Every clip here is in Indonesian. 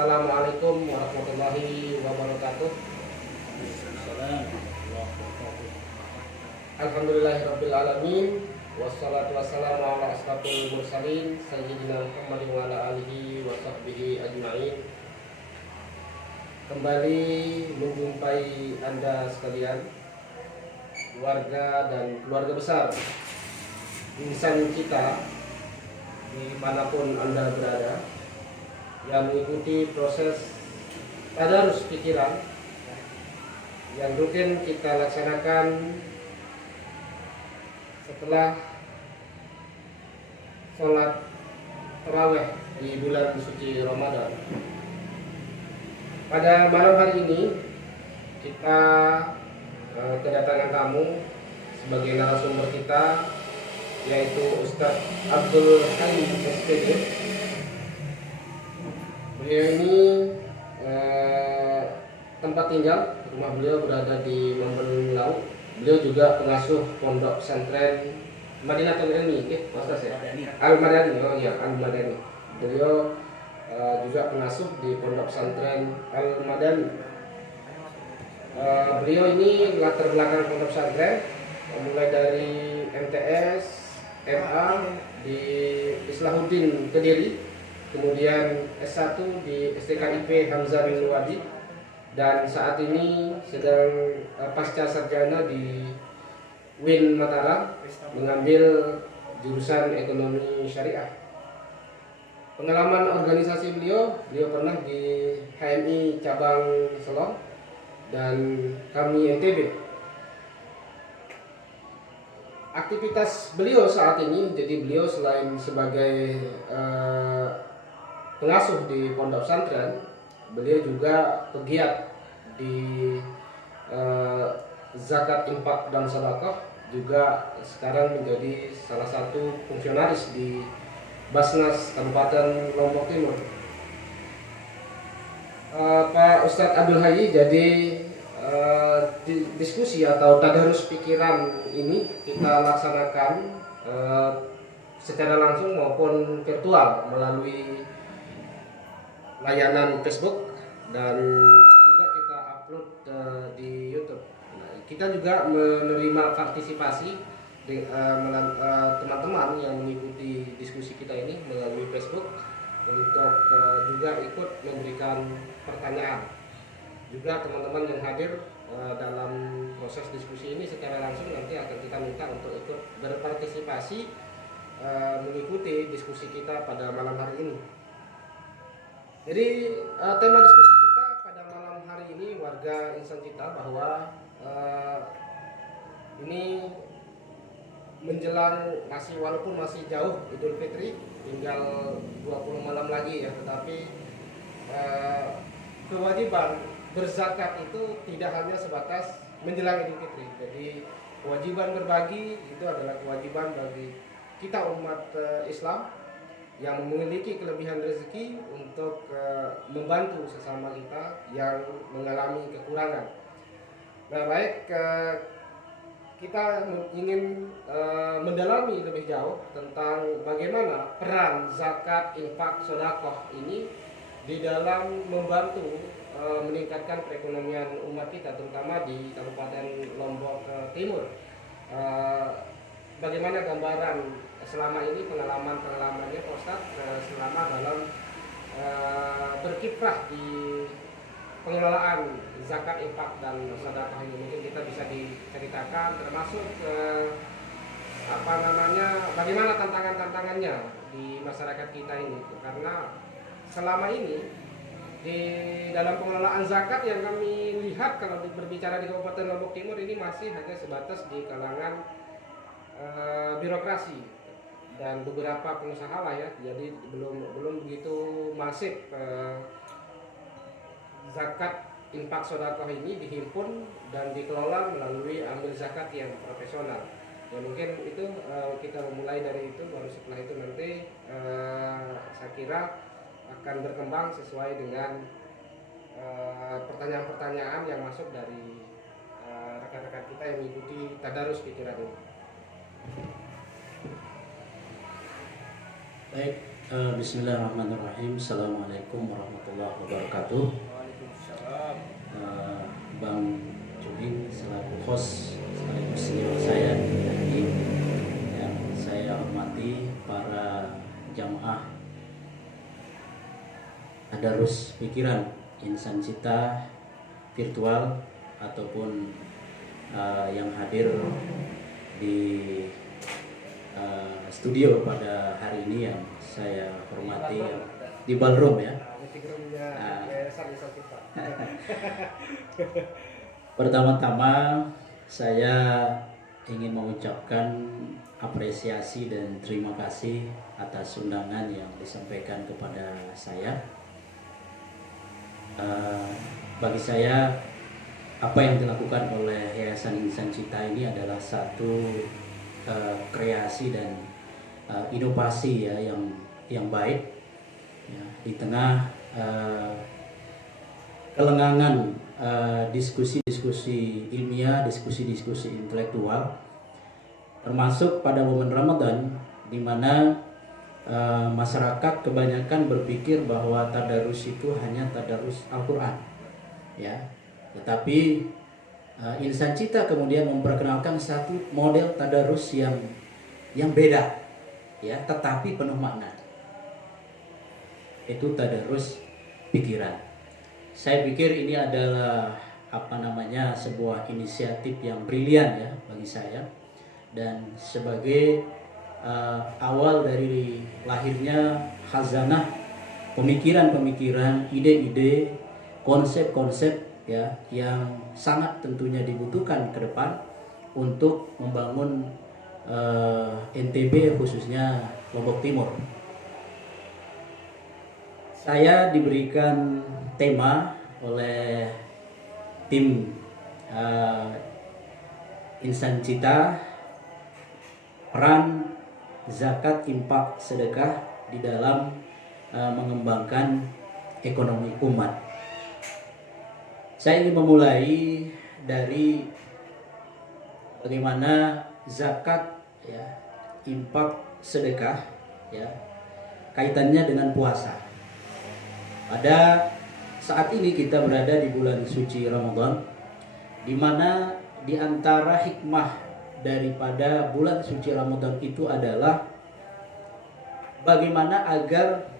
Assalamualaikum warahmatullahi wabarakatuh. Alhamdulillahirabbil alamin. Wassalatu wassalamu ala asrofil mursalin sayyidina Muhammad wa ala alihi wa sahbihi ajma'in. Kembali menjumpai Anda sekalian, keluarga dan keluarga besar insan kita dimanapun Anda berada, yang mengikuti proses tadarus pikiran yang rutin kita laksanakan setelah sholat tarawih di bulan suci Ramadan. Pada malam hari ini kita kedatangan tamu sebagai narasumber kita, yaitu Ustadz Abdul Halim SPD. Beliau ini tempat tinggal rumah beliau berada di Mamben Laut. Beliau juga pengasuh pondok pesantren Madinatul Ilmi, Mas ya? Al-Madani, oh iya, Al-Madani. Beliau juga pengasuh di pondok pesantren Al-Madani. Beliau ini latar belakang pondok pesantren mulai dari MTS, MA di Islahuddin Kediri, kemudian S1 di STKIP Hamzah bin Wadi, dan saat ini sedang pasca sarjana di UIN Mataram mengambil jurusan ekonomi syariah. Pengalaman organisasi beliau pernah di HMI cabang Selong dan kami NTB. Aktivitas beliau saat ini, jadi beliau selain sebagai pengasuh di pondok pesantren, beliau juga pegiat di zakat, infak, dan sedekah, juga sekarang menjadi salah satu fungsionaris di Basnas Kabupaten Lombok Timur. Pak Ustadz Abdul Hayy, jadi diskusi atau tadarus pikiran ini kita laksanakan secara langsung maupun virtual melalui layanan Facebook, dan juga kita upload di YouTube. Nah, kita juga menerima partisipasi teman-teman yang mengikuti diskusi kita ini melalui Facebook untuk juga ikut memberikan pertanyaan. Juga teman-teman yang hadir dalam proses diskusi ini secara langsung nanti akan kita minta untuk ikut berpartisipasi mengikuti diskusi kita pada malam hari ini. Jadi tema diskusi kita pada malam hari ini, warga insan kita, bahwa ini menjelang walaupun masih jauh Idul Fitri, tinggal 20 malam lagi ya, tetapi kewajiban berzakat itu tidak hanya sebatas menjelang Idul Fitri. Jadi kewajiban berbagi itu adalah kewajiban bagi kita umat Islam yang memiliki kelebihan rezeki untuk membantu sesama kita yang mengalami kekurangan. Nah, baik, kita ingin mendalami lebih jauh tentang bagaimana peran zakat, infak, sedekah ini di dalam membantu meningkatkan perekonomian umat kita, terutama di Kabupaten Lombok Timur. Bagaimana gambaran selama ini pengalamannya Pak Ustadz selama dalam berkiprah di pengelolaan zakat, infak, dan sedekah ini? Mungkin kita bisa diceritakan, termasuk bagaimana tantangannya di masyarakat kita ini, karena selama ini di dalam pengelolaan zakat yang kami lihat, kalau berbicara di Kabupaten Lombok Timur ini masih hanya sebatas di kalangan birokrasi dan beberapa pengusaha lah ya, jadi belum begitu masif zakat, infak, sedekah ini dihimpun dan dikelola melalui amil zakat yang profesional. Ya mungkin itu kita memulai dari itu, baru setelah itu nanti saya kira akan berkembang sesuai dengan pertanyaan-pertanyaan yang masuk dari rekan-rekan kita yang mengikuti tadarus pikiran ini. Baik, Bismillahirrahmanirrahim. Assalamualaikum warahmatullahi wabarakatuh. Waalaikumsalam. Eh, Bang Judin selaku host sekaligus senior saya ini, yang saya hormati para jamaah tadarus pikiran insan cita virtual ataupun yang hadir di studio pada hari ini yang saya hormati di ballroom ya. Meeting roomnya Yayasan Insan Cita. Pertama-tama saya ingin mengucapkan apresiasi dan terima kasih atas undangan yang disampaikan kepada saya. Bagi saya, apa yang dilakukan oleh Yayasan Insan Cita ini adalah satu kreasi dan inovasi ya yang baik ya, di tengah kelengangan diskusi-diskusi ilmiah, diskusi-diskusi intelektual, termasuk pada momen Ramadan, di mana masyarakat kebanyakan berpikir bahwa tadarus itu hanya tadarus Al-Quran, ya. Tetapi Insan Cita kemudian memperkenalkan satu model tadarus yang beda, ya, tetapi penuh makna. Itu tadarus pikiran. Saya pikir ini adalah sebuah inisiatif yang brilian ya bagi saya, dan sebagai awal dari lahirnya khazanah pemikiran-pemikiran, ide-ide, konsep-konsep ya yang sangat tentunya dibutuhkan ke depan untuk membangun NTB khususnya Lombok Timur. Saya diberikan tema oleh tim Insan Cita, peran zakat, infak, sedekah di dalam mengembangkan ekonomi umat. Saya ingin memulai dari bagaimana zakat, ya, infak, sedekah, ya, kaitannya dengan puasa. Pada saat ini kita berada di bulan suci Ramadan, di mana di antara hikmah daripada bulan suci Ramadan itu adalah bagaimana agar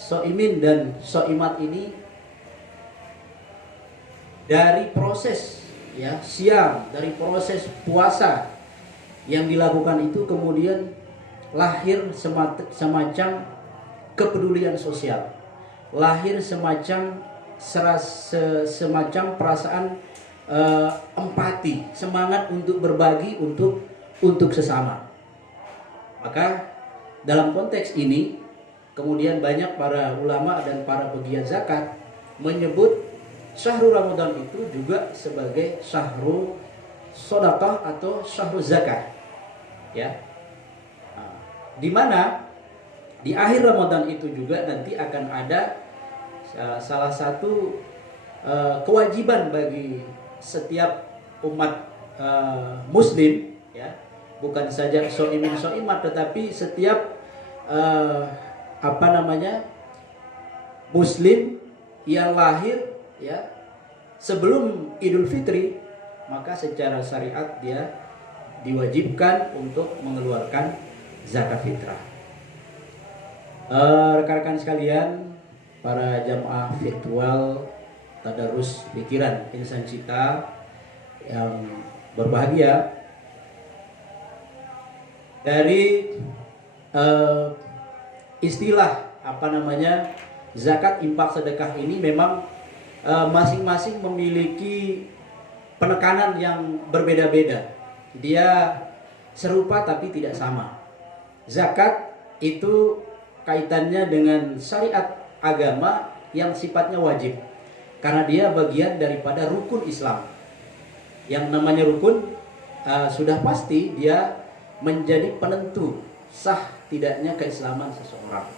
soimin dan soimat ini dari proses ya siam, dari proses puasa yang dilakukan itu kemudian lahir semacam kepedulian sosial, lahir semacam perasaan empati, semangat untuk berbagi untuk sesama. Maka dalam konteks ini kemudian banyak para ulama dan para pegiat zakat menyebut syahrul Ramadan itu juga sebagai syahrul sedekah atau syahrul zakat, ya. Di mana di akhir Ramadan itu juga nanti akan ada salah satu kewajiban bagi setiap umat Muslim, ya, bukan saja soimin soimat, tetapi setiap Muslim yang lahir ya sebelum Idul Fitri, maka secara syariat dia diwajibkan untuk mengeluarkan zakat fitrah. Rekan-rekan sekalian, para jamaah virtual tadarus pikiran Insan Cita yang berbahagia, dari istilah zakat, infak, sedekah ini memang masing-masing memiliki penekanan yang berbeda-beda. Dia serupa tapi tidak sama. Zakat itu kaitannya dengan syariat agama yang sifatnya wajib, karena dia bagian daripada rukun Islam. Yang namanya rukun sudah pasti dia menjadi penentu sah tidaknya keislaman seseorang.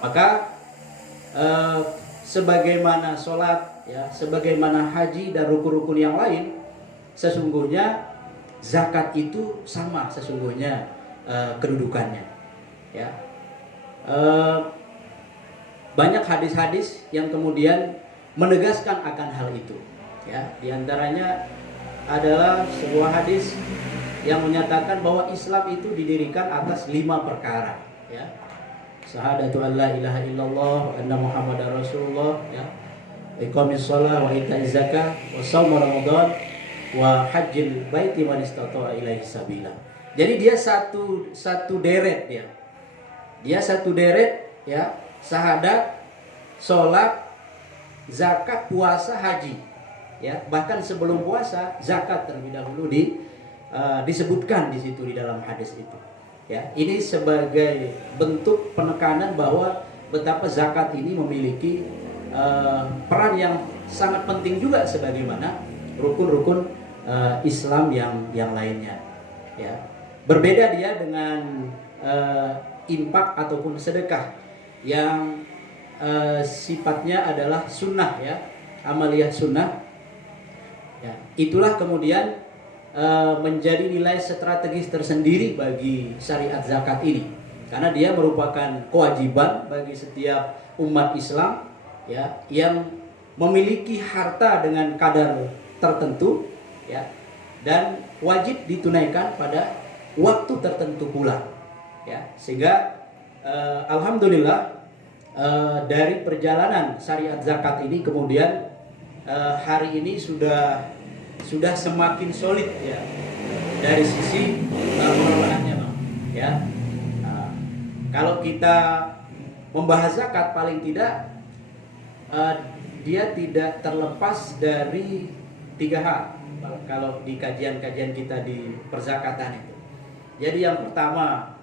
Maka sebagaimana sholat, ya, sebagaimana haji dan rukun-rukun yang lain, sesungguhnya zakat itu sama sesungguhnya kedudukannya, ya. eh, banyak hadis-hadis yang kemudian menegaskan akan hal itu. Ya, di antaranya adalah sebuah hadis yang menyatakan bahwa Islam itu didirikan atas 5 perkara. Ya, syahadatu an la ilaha illallah wa anna muhammadar rasulullah, ya, iqamis shalah wa ita'iz zakah wa shaum ramadan wa hajjil baiti man istata'a ilaihi sabila. Jadi dia satu deret dia. Dia satu deret, ya, syahadat, sholat, zakat, puasa, haji. Ya, bahkan sebelum puasa zakat terlebih dahulu disebutkan di situ di dalam hadis itu. Ya, ini sebagai bentuk penekanan bahwa betapa zakat ini memiliki peran yang sangat penting juga sebagaimana rukun-rukun Islam yang lainnya. Ya, berbeda dia dengan infak ataupun sedekah yang sifatnya adalah sunnah, ya, amaliyah sunnah. Ya, itulah kemudian menjadi nilai strategis tersendiri bagi syariat zakat ini, karena dia merupakan kewajiban bagi setiap umat Islam, ya, yang memiliki harta dengan kadar tertentu, ya, dan wajib ditunaikan pada waktu tertentu pula, ya, sehingga alhamdulillah dari perjalanan syariat zakat ini kemudian hari ini sudah semakin solid, ya, dari sisi pengelolaannya, ya. Kalau kita membahas zakat, paling tidak dia tidak terlepas dari 3 hal kalau di kajian-kajian kita di perzakatan itu. Jadi yang pertama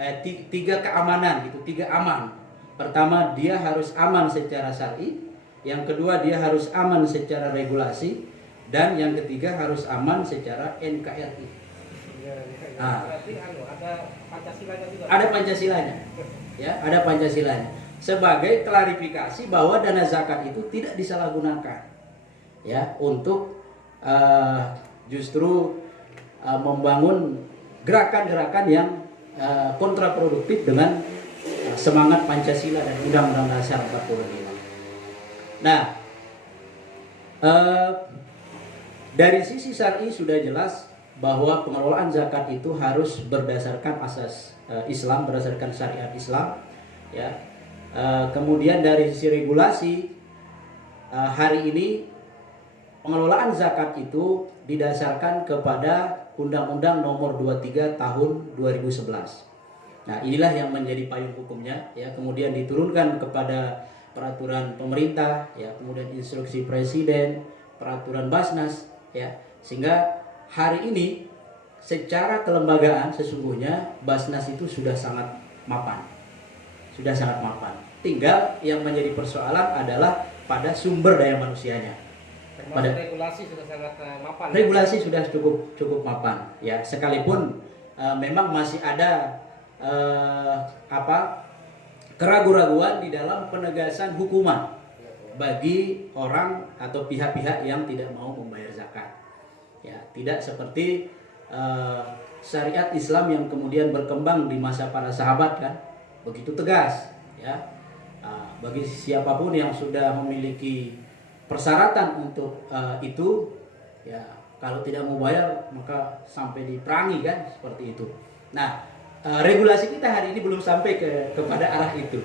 3 keamanan, gitu, 3 aman. Pertama, dia harus aman secara syar'i. Yang kedua, dia harus aman secara regulasi. Dan yang ketiga, harus aman secara NKRI. Berarti ada Pancasilanya juga. Ada Pancasilanya. Ya, ada Pancasilanya. Sebagai klarifikasi bahwa dana zakat itu tidak disalahgunakan, ya, untuk justru membangun gerakan-gerakan yang kontraproduktif dengan semangat Pancasila dan Undang-Undang Dasar 45. Nah, dari sisi syar'i sudah jelas bahwa pengelolaan zakat itu harus berdasarkan asas Islam, berdasarkan syariat Islam, ya. Kemudian dari sisi regulasi, hari ini pengelolaan zakat itu didasarkan kepada Undang-Undang Nomor 23 Tahun 2011. Nah, inilah yang menjadi payung hukumnya, ya. Kemudian diturunkan kepada peraturan pemerintah, ya, kemudian instruksi presiden, peraturan Basnas, ya, sehingga hari ini secara kelembagaan sesungguhnya Basnas itu sudah sangat mapan. Tinggal yang menjadi persoalan adalah pada sumber daya manusianya. Pada regulasi sudah sangat mapan. Regulasi sudah cukup mapan, ya, sekalipun memang masih ada keraguan-raguan di dalam penegasan hukuman bagi orang atau pihak-pihak yang tidak mau membayar zakat. Ya, tidak seperti syariat Islam yang kemudian berkembang di masa para sahabat, kan, begitu tegas, ya. Bagi siapapun yang sudah memiliki persyaratan untuk itu, ya, kalau tidak mau bayar maka sampai diperangi, kan, seperti itu. Nah, regulasi kita hari ini belum sampai kepada arah itu.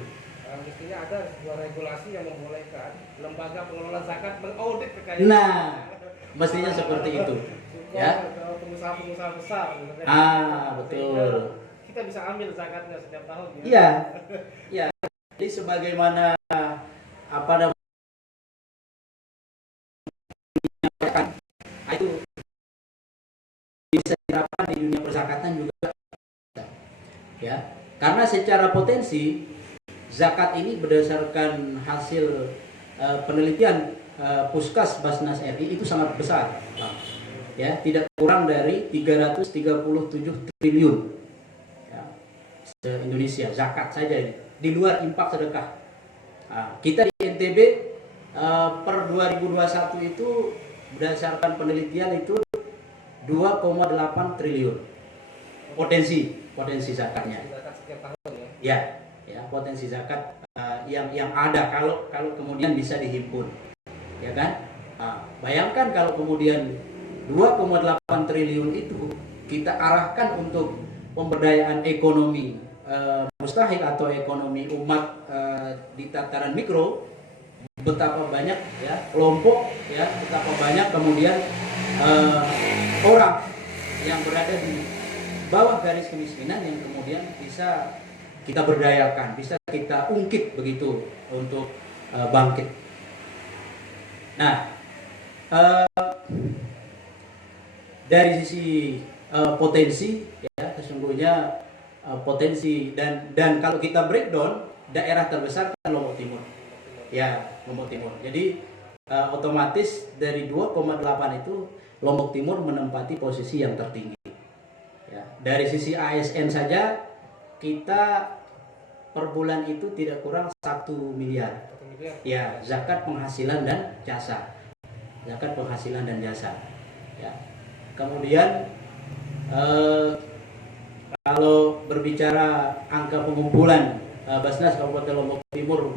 Mestinya ada sebuah regulasi yang membolehkan lembaga pengelola zakat mengaudit kekayaan. Nah, mestinya seperti itu, ya. Pengusaha-pengusaha besar. Betul. Kita bisa ambil zakatnya setiap tahun. Iya, ya. Jadi sebagaimana itu bisa diterapkan di dunia perzakatan juga, ya. Karena secara potensi zakat ini berdasarkan hasil penelitian Puskas Basnas RI itu sangat besar, ya, tidak kurang dari 337 triliun, ya, se-Indonesia zakat saja ini, di luar infak sedekah. Kita di NTB per 2021 itu berdasarkan penelitian itu 2,8 triliun potensi zakatnya. Zakat setiap tahun, Ya, ya. potensi zakat yang ada kalau kemudian bisa dihimpun, ya kan? Bayangkan kalau kemudian 2,8 triliun itu kita arahkan untuk pemberdayaan ekonomi mustahik atau ekonomi umat di tataran mikro, betapa banyak ya kelompok, ya betapa banyak kemudian orang yang berada di bawah garis kemiskinan yang kemudian bisa kita berdayakan, bisa kita ungkit begitu untuk bangkit. Nah, dari sisi potensi, ya sesungguhnya potensi dan kalau kita breakdown, daerah terbesar kan Lombok Timur, ya Lombok Timur. Jadi otomatis dari 2,8 itu Lombok Timur menempati posisi yang tertinggi. Ya, dari sisi ASN saja kita per bulan itu tidak kurang 1 miliar. Ya, zakat penghasilan dan jasa. Zakat penghasilan dan jasa. Ya. Kemudian kalau berbicara angka pengumpulan Basnas Kabupaten Lombok Timur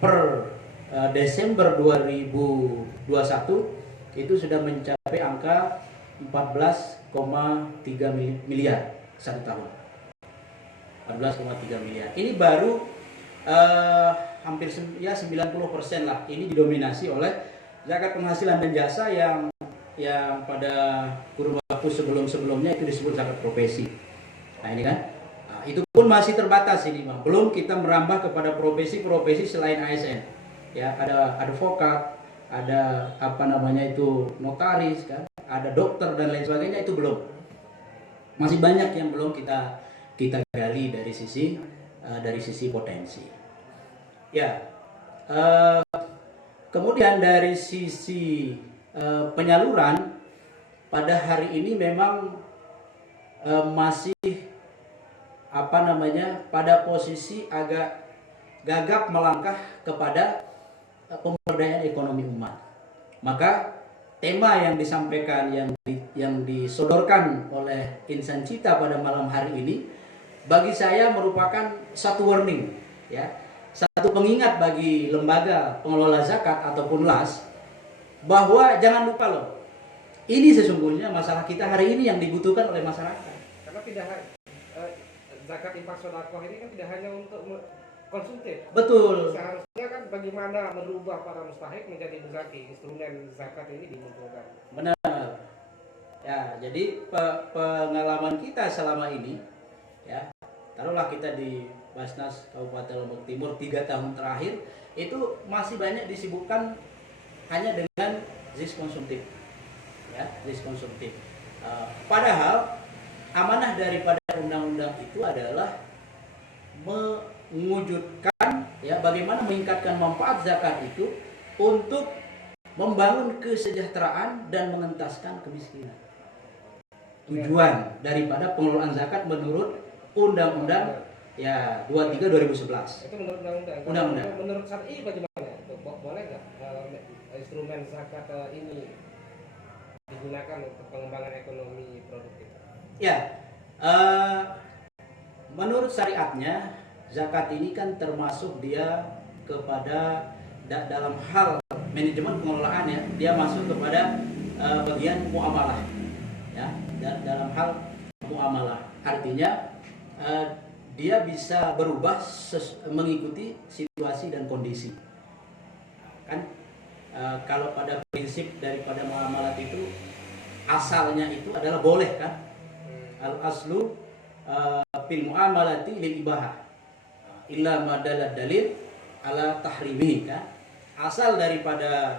per Desember 2021 itu sudah mencapai angka 14,3 miliar satu tahun. 14,3 miliar. Ini baru hampir ya 90% lah. Ini didominasi oleh zakat penghasilan dan jasa yang pada kurun waktu sebelumnya itu disebut zakat profesi. Nah ini kan, itu pun masih terbatas ini, Bang. Belum kita merambah kepada profesi-profesi selain ASN. Ya, ada advokat, ada notaris kan, ada dokter dan lain sebagainya, itu belum. Masih banyak yang belum kita gali dari sisi potensi. Ya, kemudian dari sisi penyaluran pada hari ini memang masih pada posisi agak gagap melangkah kepada pemberdayaan ekonomi umat. Maka tema yang disampaikan yang disodorkan oleh Insan Cita pada malam hari ini bagi saya merupakan satu warning, ya, satu pengingat bagi lembaga pengelola zakat ataupun LAS bahwa jangan lupa loh, ini sesungguhnya masalah kita hari ini yang dibutuhkan oleh masyarakat. Karena tidak zakat infak sedekah ini kan tidak hanya untuk konsumtif. Betul. Seharusnya kan bagaimana merubah para mustahik menjadi muzaki, instrumen zakat ini dimunculkan. Benar. Ya, jadi pengalaman kita selama ini, ya, taruhlah kita di Basnas Kabupaten Lombok Timur 3 tahun terakhir itu masih banyak disibukkan hanya dengan zis konsumtif, ya, zis konsumtif. Padahal amanah daripada undang-undang itu adalah mewujudkan, ya, bagaimana meningkatkan manfaat zakat itu untuk membangun kesejahteraan dan mengentaskan kemiskinan. Tujuan daripada pengelolaan zakat menurut Undang-Undang ya 23 2011. Itu menurut undang-undang. Menurut syar'i bagaimana? Boleh nggak instrumen zakat ini digunakan untuk pengembangan ekonomi produktif? Ya, menurut syariatnya zakat ini kan termasuk dia kepada dalam hal manajemen pengelolaan, ya, dia masuk kepada bagian muamalah, ya, dalam hal muamalah. Artinya dia bisa berubah mengikuti situasi dan kondisi. Kan kalau pada prinsip daripada muamalah itu asalnya itu adalah boleh, kan? Al aslu fil muamalati lil ibahah illa ma dalil ala tahrimi, kan? Asal daripada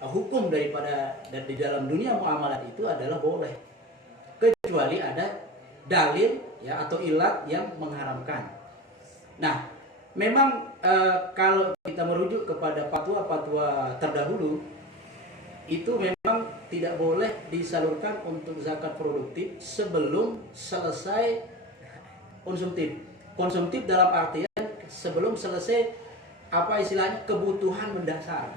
hukum daripada di dalam dunia muamalat itu adalah boleh, kecuali ada dalil, ya, atau ilat yang mengharamkan. Nah, memang kalau kita merujuk kepada fatwa-fatwa terdahulu itu memang tidak boleh disalurkan untuk zakat produktif sebelum selesai konsumtif. Konsumtif dalam artian sebelum selesai apa istilahnya kebutuhan mendasar.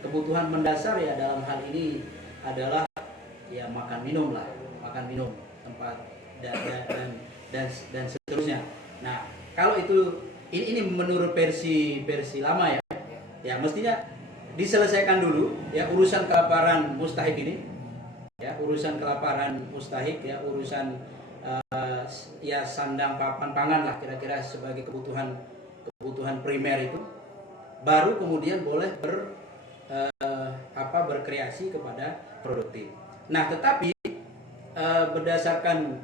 Kebutuhan mendasar, ya, dalam hal ini adalah ya makan minum lah, makan minum, tempat dan seterusnya. Nah, kalau itu ini menurut versi lama ya. Ya mestinya diselesaikan dulu ya urusan kelaparan mustahik ini. Ya, urusan kelaparan mustahik ya, urusan ya sandang papan pangan lah kira-kira sebagai kebutuhan primer itu, baru kemudian boleh berkreasi kepada produktif. Nah, tetapi berdasarkan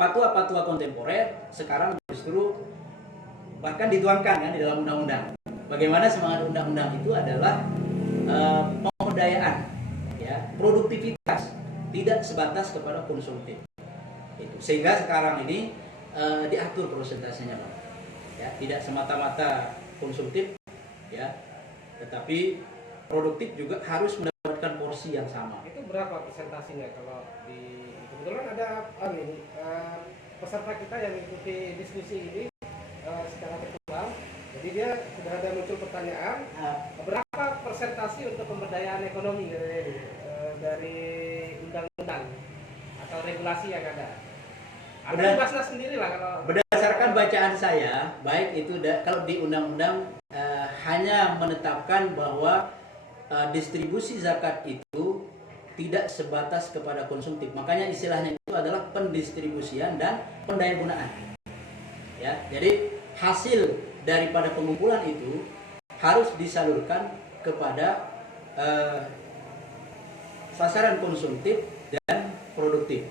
fatwa-fatwa kontemporer sekarang justru bahkan dituangkan kan di dalam undang-undang. Bagaimana semangat undang-undang itu adalah pemberdayaan, ya, produktivitas, tidak sebatas kepada konsumtif. Itu. Sehingga sekarang ini diatur persentasenya, Pak. Ya, tidak semata-mata konsumtif, ya, tetapi produktif juga harus mendapatkan porsi yang sama. Itu berapa persentasinya kalau di kebetulan ada peserta kita yang mengikuti diskusi ini secara virtual, jadi dia sudah ada muncul pertanyaan berapa persentasi untuk pemberdayaan ekonomi dari undang-undang atau regulasi yang ada. Ada Basnas sendiri lah kalau berdasarkan bacaan saya, baik itu kalau di undang-undang hanya menetapkan bahwa distribusi zakat itu tidak sebatas kepada konsumtif. Makanya istilahnya itu adalah pendistribusian dan pendayagunaan. Ya, jadi hasil daripada pengumpulan itu harus disalurkan kepada sasaran konsumtif dan produktif.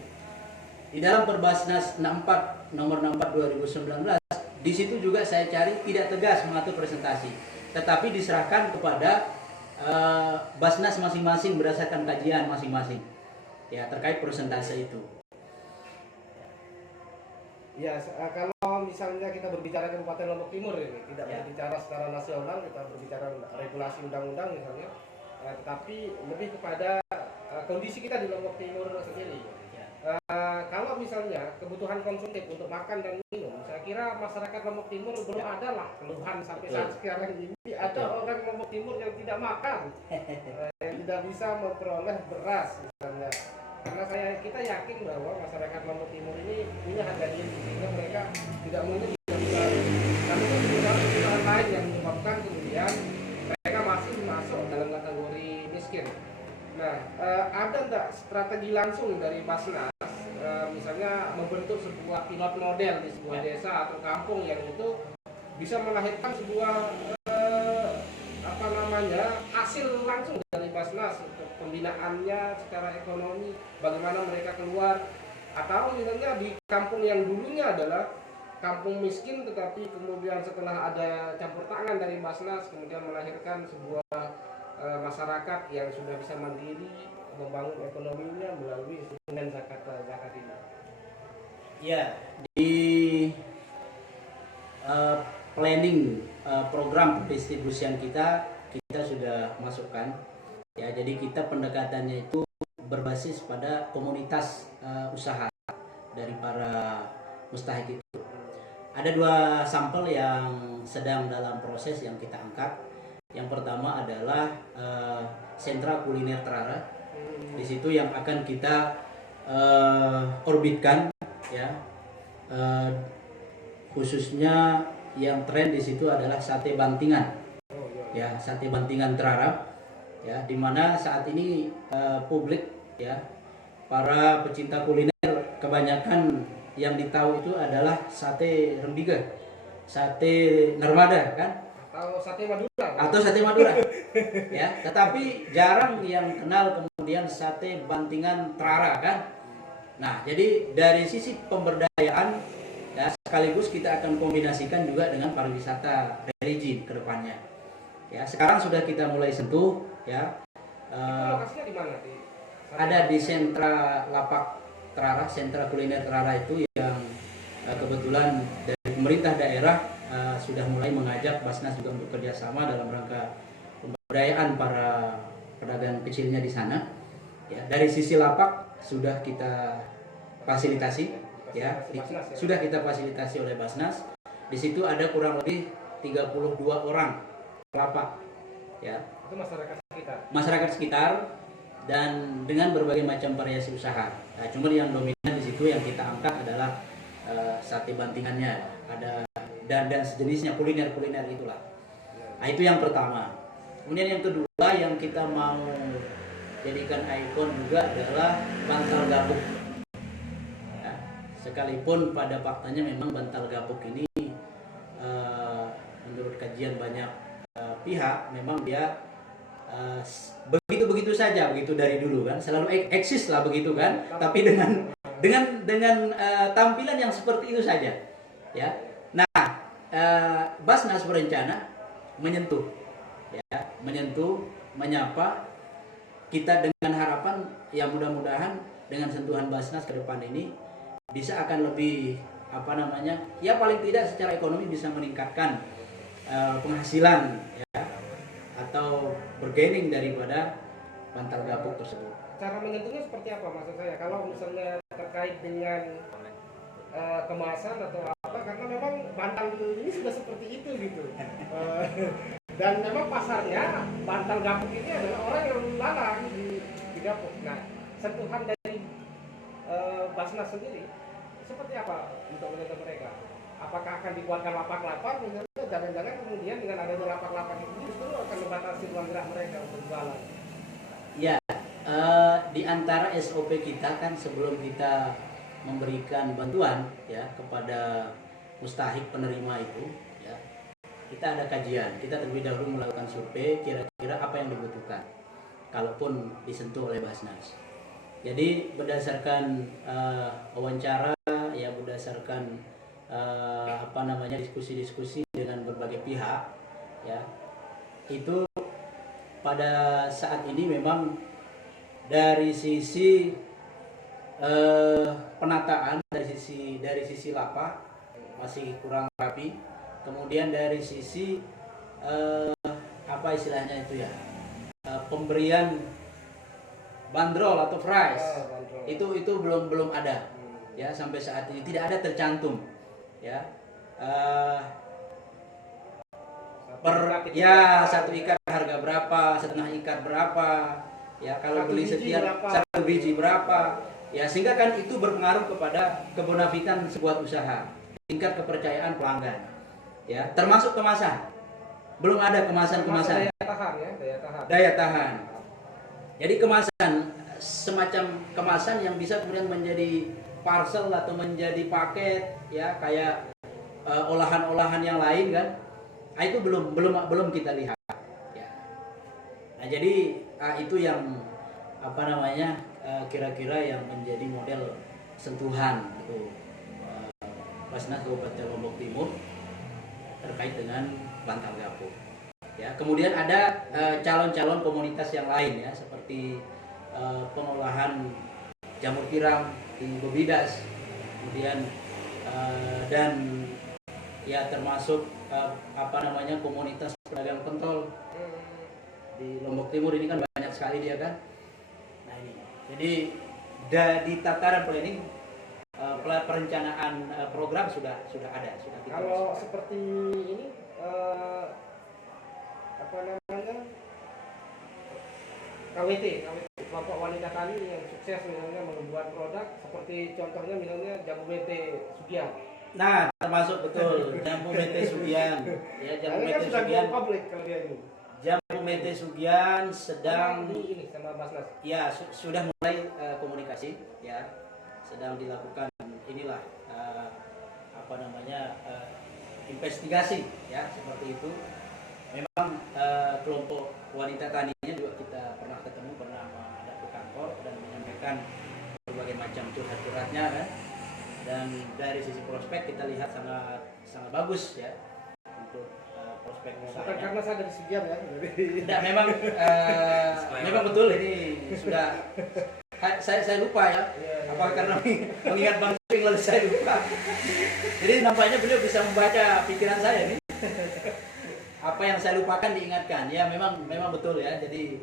Di dalam Perbasnas 64 nomor 64 2019, di situ juga saya cari tidak tegas mengatur presentasi, tetapi diserahkan kepada Basnas masing-masing berdasarkan kajian masing-masing, ya, terkait persentase itu. Ya, kalau misalnya kita berbicara Kabupaten Lombok Timur ini, tidak berbicara secara nasional, kita berbicara regulasi undang-undang misalnya, tetapi lebih kepada kondisi kita di Lombok Timur sendiri. Kalau misalnya kebutuhan konsumtif untuk makan dan minum, saya kira masyarakat Lombok Timur belum ada lah keluhan sampai saat sekarang ini. Ada orang Lombok Timur yang tidak makan, yang tidak bisa memperoleh beras misalnya. Karena kita yakin bahwa masyarakat Lombok Timur ini punya harga diri, sehingga mereka tidak mungkin tidak bisa. Karena itu kebutuhan lain yang menyebabkan kemudian mereka masih masuk dalam kategori miskin. Nah, ada nggak strategi langsung dari Basnas, misalnya membentuk sebuah pilot model di sebuah desa atau kampung yang itu bisa melahirkan sebuah hasil langsung dari Basnas untuk pembinaannya secara ekonomi, bagaimana mereka keluar, atau misalnya di kampung yang dulunya adalah kampung miskin, tetapi kemudian setelah ada campur tangan dari Basnas kemudian melahirkan sebuah masyarakat yang sudah bisa mandiri membangun ekonominya melalui instrumen zakat ini. Ya, di planning program distribusian kita sudah masukkan, ya, jadi kita pendekatannya itu berbasis pada komunitas usaha dari para mustahik itu. Ada 2 sampel yang sedang dalam proses yang kita angkat. Yang pertama adalah sentra kuliner terarah. Di situ yang akan kita orbitkan, ya, khususnya yang tren di situ adalah sate bantingan, ya, sate bantingan terarah, ya, dimana saat ini publik, ya, para pecinta kuliner kebanyakan yang ditahu itu adalah sate rembiga, sate narmada, kan? Atau sate Madura, ya. Tetapi jarang yang kenal kemudian sate bantingan terarah, kan? Nah, jadi dari sisi pemberdayaan, ya, sekaligus kita akan kombinasikan juga dengan pariwisata religi ke depannya. Ya, sekarang sudah kita mulai sentuh, ya. Lokasinya di mana? Ada di sentra lapak terarah, sentra kuliner terarah itu yang kebetulan dari pemerintah daerah sudah mulai mengajak Basnas juga untuk kerjasama dalam rangka pemberdayaan para pedagang kecilnya di sana. Ya, dari sisi lapak sudah kita fasilitasi, ya, sudah kita fasilitasi oleh Basnas. Di situ ada kurang lebih 32 orang lapak, ya. Itu masyarakat sekitar dan dengan berbagai macam variasi usaha. Nah, cuma yang dominan di situ yang kita angkat adalah sate bantingannya. Ada dan sejenisnya, kuliner itulah. Nah, itu yang pertama. Kemudian yang kedua yang kita mau jadikan ikon juga adalah bantal gapuk. Ya, sekalipun pada faktanya memang bantal gapuk ini menurut kajian banyak pihak memang dia begitu saja, begitu dari dulu kan, selalu eksis lah begitu kan, tapi dengan tampilan yang seperti itu saja, ya. Nah, Basnas berencana menyentuh, menyapa kita dengan harapan ya mudah-mudahan dengan sentuhan Basnas ke depan ini bisa akan lebih ya paling tidak secara ekonomi bisa meningkatkan penghasilan ya, atau bergaining daripada bantal gapuk tersebut. Cara menyentuhnya seperti apa maksud saya? Kalau misalnya terkait dengan kemasan atau apa, karena memang bantal ini sudah seperti itu gitu. Dan memang pasarnya bantal gapuk ini adalah orang yang lalang di gapuk. Nah, sentuhan dari Basnas sendiri seperti apa untuk menyentuh mereka? Apakah akan dibuatkan lapak-lapak misalnya, jangan-jangan kemudian dengan adanya lapak-lapak ini justru akan membatasi ruang gerak mereka untuk jualan? Ya, di antara SOP kita kan sebelum kita memberikan bantuan ya kepada mustahik penerima itu ya, kita ada kajian, kita terlebih dahulu melakukan survei kira-kira apa yang dibutuhkan kalaupun disentuh oleh Basnas. Jadi berdasarkan wawancara ya, berdasarkan diskusi-diskusi dengan berbagai pihak ya, itu pada saat ini memang dari sisi penataan, dari sisi lapak masih kurang rapi, kemudian dari sisi apa istilahnya itu ya, pemberian bandrol atau price itu belum ada ya, sampai saat ini tidak ada tercantum ya, satu ikat harga berapa, setengah ikat berapa ya, kalau beli sekian satu biji berapa ya, sehingga kan itu berpengaruh kepada kebonafitan sebuah usaha, tingkat kepercayaan pelanggan ya, termasuk kemasan. Belum ada kemasan daya tahan. Jadi kemasan, semacam kemasan yang bisa kemudian menjadi parcel atau menjadi paket ya, kayak olahan-olahan yang lain kan. Nah, itu belum kita lihat ya. Nah, jadi itu yang kira-kira yang menjadi model sentuhan itu Basnas Kabupaten Lombok Timur terkait dengan bantal gapuk ya. Kemudian ada calon-calon komunitas yang lain ya, seperti pengolahan jamur tiram di Bobidas, kemudian dan ya termasuk komunitas pedagang pentol di Lombok Timur ini kan banyak sekali dia kan. Nah ini, jadi di tataran planning perencanaan program sudah ada, sudah kita. Kalau seperti ini KWT kelompok wanita tani yang sukses misalnya membuat produk seperti contohnya misalnya Jambu Mente Sugian. Nah, termasuk betul Jambu Mente Sugian ya, Jambu Mente Sugian publik kalau dia ini. Jambu Mente Sugian sedang ini sama Basnas. Ya, sudah mulai komunikasi ya, sedang dilakukan inilah investigasi ya, seperti itu. Memang kelompok wanita taninya juga kita pernah ketemu, pernah ada ke kantor dan menyampaikan berbagai macam curhat-curhatnya kan. Dan dari sisi prospek kita lihat sangat bagus ya untuk prospek bukan karena saya dari Sugian ya. Tidak, memang betul ini sudah saya lupa ya. Apa karena mengingat Bang Ping lalu saya lupa. Jadi nampaknya beliau bisa membaca pikiran saya nih. Apa yang saya lupakan diingatkan. Ya memang betul ya. Jadi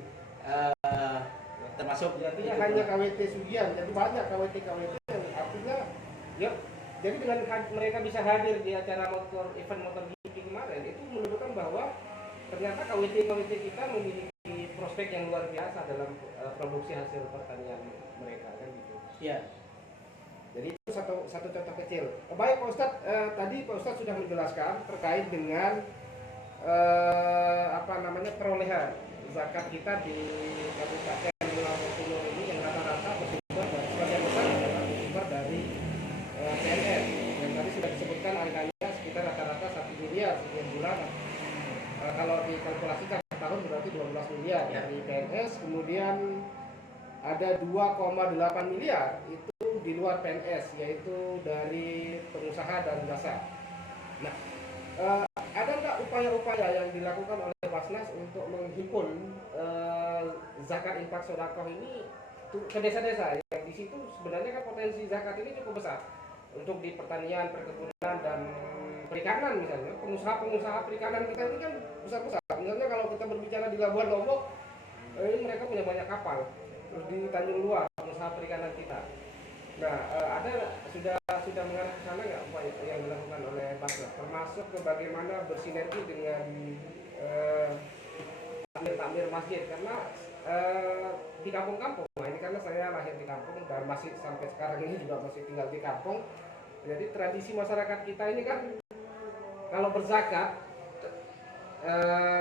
termasuk jadi hanya KWT Sugian, jadi banyak KWT yang artinya ya, jadi dengan mereka bisa hadir di acara event motor GP kemarin, itu menunjukkan bahwa ternyata KWT kita memiliki prospek yang luar biasa dalam produksi hasil pertanian mereka kan gitu. Ya. Jadi itu satu contoh kecil. Baik Pak Ustadz, tadi Pak Ustadz sudah menjelaskan terkait dengan perolehan zakat kita di Kabupaten Lampung Timur ini yang rata-rata bersumber dari sebagian besar adalah bersumber dari PNS. Yang tadi sudah disebutkan angkanya sekitar rata-rata 1 miliar setiap bulan. Kalau dikalkulasikan setahun berarti 12 miliar dari PNS. Kemudian ada 2,8 miliar itu di luar PNS, yaitu dari pengusaha dan jasa. Nah, ada nggak upaya-upaya yang dilakukan oleh Basnas untuk menghimpun zakat infak sodakoh ini ke desa-desa? Yang di situ sebenarnya kan potensi zakat ini cukup besar untuk di pertanian, perkebunan dan perikanan misalnya. Pengusaha-pengusaha perikanan kita ini kan besar-besar. Misalnya kalau kita berbicara di Labuan Lombok, ini mereka punya banyak kapal. Terus di Tanjung Luar, pengusaha perikanan kita. Nah, ada sudah mengarah ke sana nggak upaya yang dilakukan oleh Basnas, termasuk ke bagaimana bersinergi dengan takmir masjid, karena di kampung-kampung, nah ini karena saya lahir di kampung dan masih sampai sekarang ini juga masih tinggal di kampung, jadi tradisi masyarakat kita ini kan kalau berzakat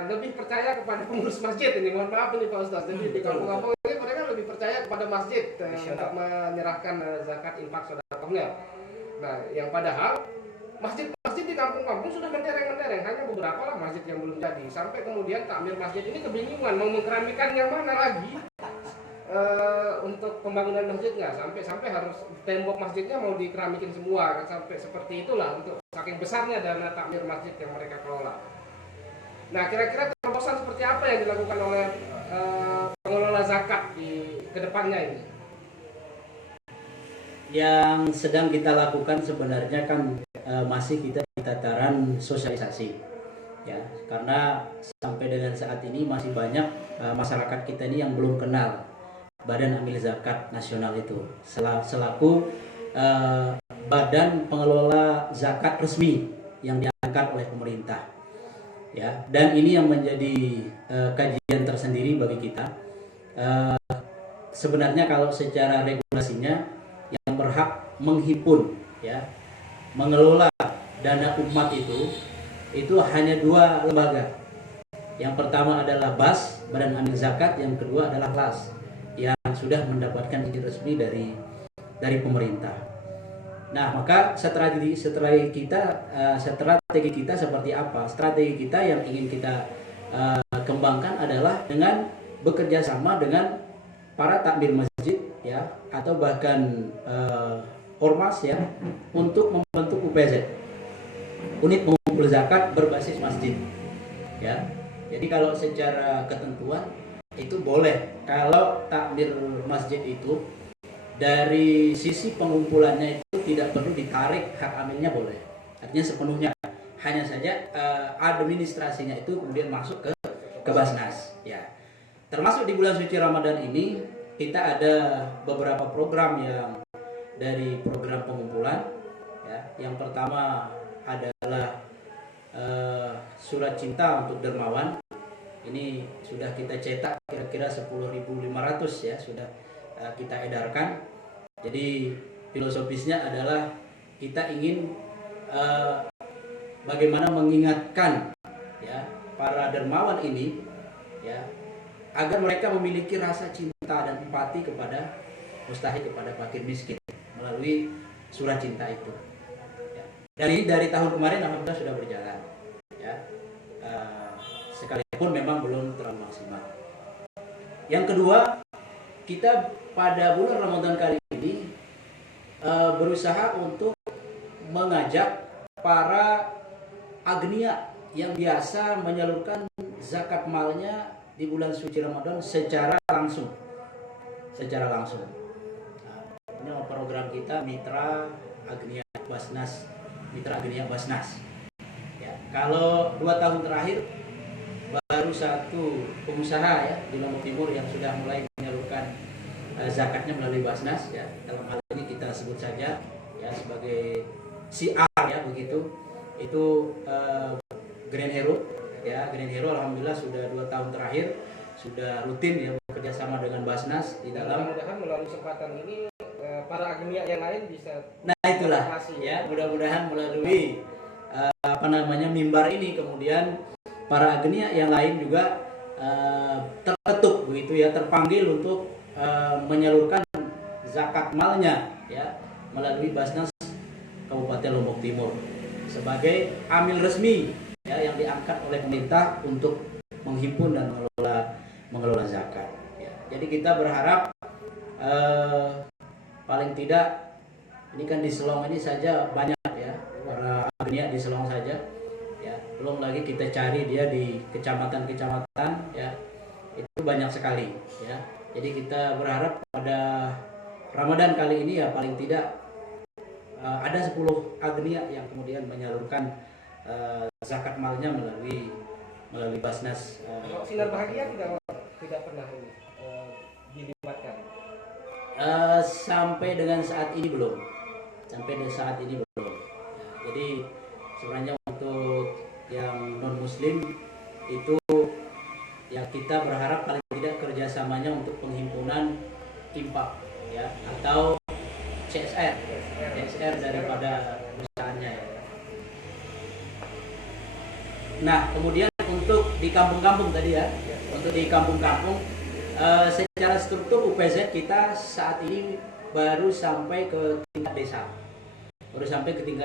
lebih percaya kepada pengurus masjid ini. Mohon maaf ini Pak Ustadz, jadi di kampung-kampung ini mereka lebih percaya kepada masjid untuk menyerahkan zakat infak sedekahnya. Nah, yang padahal masjid-masjid di kampung-kampung sudah mentereng-mentereng, hanya beberapa lah masjid yang belum jadi. Sampai kemudian takmir masjid ini kebingungan mau mengkeramikan yang mana lagi untuk pembangunan masjidnya, sampai harus tembok masjidnya mau dikeramikin semua, sampai seperti itulah untuk saking besarnya dana takmir masjid yang mereka kelola. Nah, kira-kira terobosan seperti apa yang dilakukan oleh pengelola zakat di kedepannya ini? Yang sedang kita lakukan sebenarnya kan masih kita di tataran sosialisasi, ya, karena sampai dengan saat ini masih banyak masyarakat kita ini yang belum kenal Badan Amil Zakat Nasional itu selaku badan pengelola zakat resmi yang diangkat oleh pemerintah. Ya, dan ini yang menjadi kajian tersendiri bagi kita. Sebenarnya kalau secara regulasinya yang berhak menghimpun, ya, mengelola dana umat itu hanya 2 lembaga. Yang pertama adalah BAS, Badan Amil Zakat, yang kedua adalah LAS yang sudah mendapatkan izin resmi dari pemerintah. Nah, maka strategi kita seperti apa? Strategi kita yang ingin kita kembangkan adalah dengan bekerja sama dengan para takmir masjid, ya, atau bahkan ormas, ya, untuk membentuk UPZ, unit pengumpul zakat berbasis masjid, ya. Jadi kalau secara ketentuan itu boleh kalau takmir masjid itu dari sisi pengumpulannya itu tidak perlu ditarik hak amilnya, boleh. Artinya sepenuhnya, hanya saja administrasinya itu kemudian masuk ke Basnas, ya. Termasuk di bulan suci Ramadan ini kita ada beberapa program yang dari program pengumpulan, ya. Yang pertama adalah surat cinta untuk dermawan. Ini sudah kita cetak kira-kira 10.500, ya, sudah kita edarkan. Jadi filosofisnya adalah kita ingin bagaimana mengingatkan, ya, para dermawan ini, ya, agar mereka memiliki rasa cinta dan empati kepada mustahik, kepada fakir miskin melalui surat cinta itu, ya. Dan ini dari tahun kemarin alhamdulillah sudah berjalan, ya, sekalipun memang belum terlalu maksimal. Yang kedua, kita pada bulan Ramadan kali ini berusaha untuk mengajak para agnia yang biasa menyalurkan zakat malnya di bulan suci Ramadan secara langsung. Nah, ini program kita Mitra Agnia Basnas, ya. Kalau 2 tahun terakhir baru 1 pengusaha, ya, di Lombok Timur yang sudah mulai menyalurkan zakatnya melalui Basnas, ya. Dalam hal ini kita sebut saja, ya, sebagai CR, ya, begitu. Itu Green Hero, ya. Green Hero alhamdulillah sudah 2 tahun terakhir sudah rutin, ya, bekerja sama dengan Basnas di dalam. Mudah-mudahan melalui kesempatan ini para agnia yang lain bisa. Nah itulah Masih. ya, mudah-mudahan melalui mimbar ini kemudian para agnia yang lain juga terketuk begitu ya, terpanggil untuk menyalurkan zakat malnya ya melalui Basnas Kabupaten Lombok Timur sebagai amil resmi ya yang diangkat oleh pemerintah untuk menghimpun dan mengelola zakat ya. Jadi kita berharap paling tidak ini kan di Selong ini saja banyak ya para agnia di Selong saja ya, belum lagi kita cari dia di kecamatan-kecamatan ya, itu banyak sekali ya. Jadi kita berharap pada Ramadan kali ini ya paling tidak ada 10 agnia yang kemudian menyalurkan zakat malnya melalui Basnas. Sinar Bahagia tidak pernah ini dilibatkan. Sampai dengan saat ini belum. Ya, jadi sebenarnya untuk yang non Muslim itu ya kita berharap paling tidak kerjasamanya untuk penghimpunan impak ya atau CSR daripada perusahaannya ya. Nah kemudian untuk di kampung-kampung tadi ya, untuk di kampung-kampung secara struktur UPZ kita saat ini baru sampai ke tingkat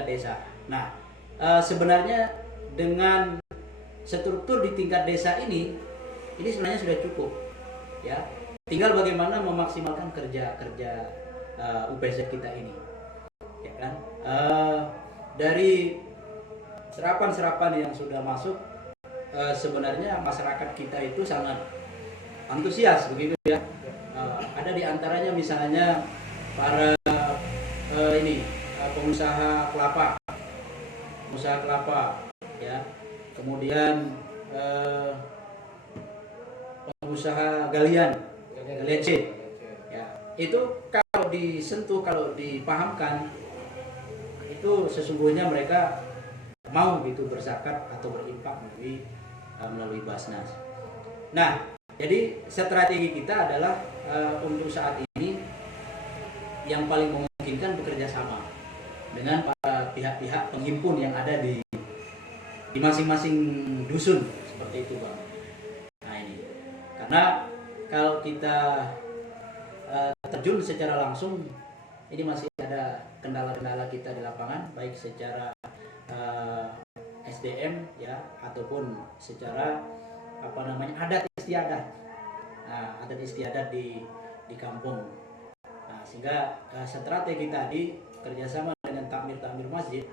desa. Nah sebenarnya dengan struktur di tingkat desa ini sebenarnya sudah cukup ya. Tinggal bagaimana memaksimalkan kerja UPZ kita ini, ya kan? Dari serapan yang sudah masuk, sebenarnya masyarakat kita itu sangat antusias begitu ya. Ada di antaranya misalnya para pengusaha kelapa ya, kemudian pengusaha galian C ya, itu kalau disentuh, kalau dipahamkan itu sesungguhnya mereka mau gitu berzakat atau berimpak melalui Basnas. Nah jadi strategi kita adalah untuk saat ini yang paling memungkinkan bekerja sama dengan para pihak-pihak penghimpun yang ada di masing-masing dusun seperti itu Bang. Nah ini karena kalau kita terjun secara langsung ini masih ada kendala-kendala kita di lapangan, baik secara SDM ya ataupun secara adat istiadat di kampung. Nah, sehingga strategi tadi kerjasama dengan takmir masjid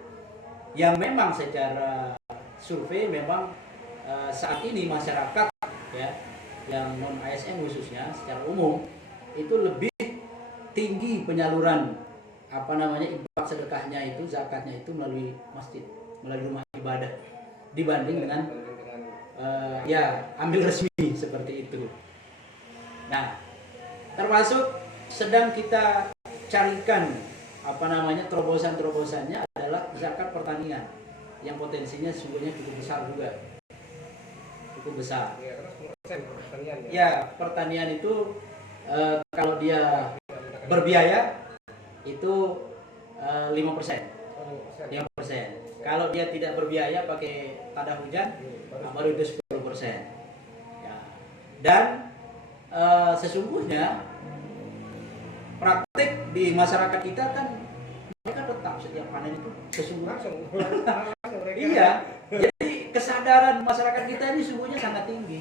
yang memang secara survei memang saat ini masyarakat ya yang non ASN khususnya secara umum itu lebih tinggi penyaluran infak sedekahnya itu, zakatnya itu melalui masjid, melalui rumah ibadah dibanding dengan ambil resmi seperti itu. Nah, termasuk sedang kita carikan terobosannya adalah zakat pertanian yang potensinya sesungguhnya cukup besar. Ya, pertanian itu kalau dia berbiaya itu 5%. Kalau dia tidak berbiaya pakai tada hujan baru itu 10%. Ya. Dan sesungguhnya praktik di masyarakat kita kan mereka tetap setiap panen itu sesungguhnya iya. Jadi kesadaran masyarakat kita ini sesungguhnya sangat tinggi.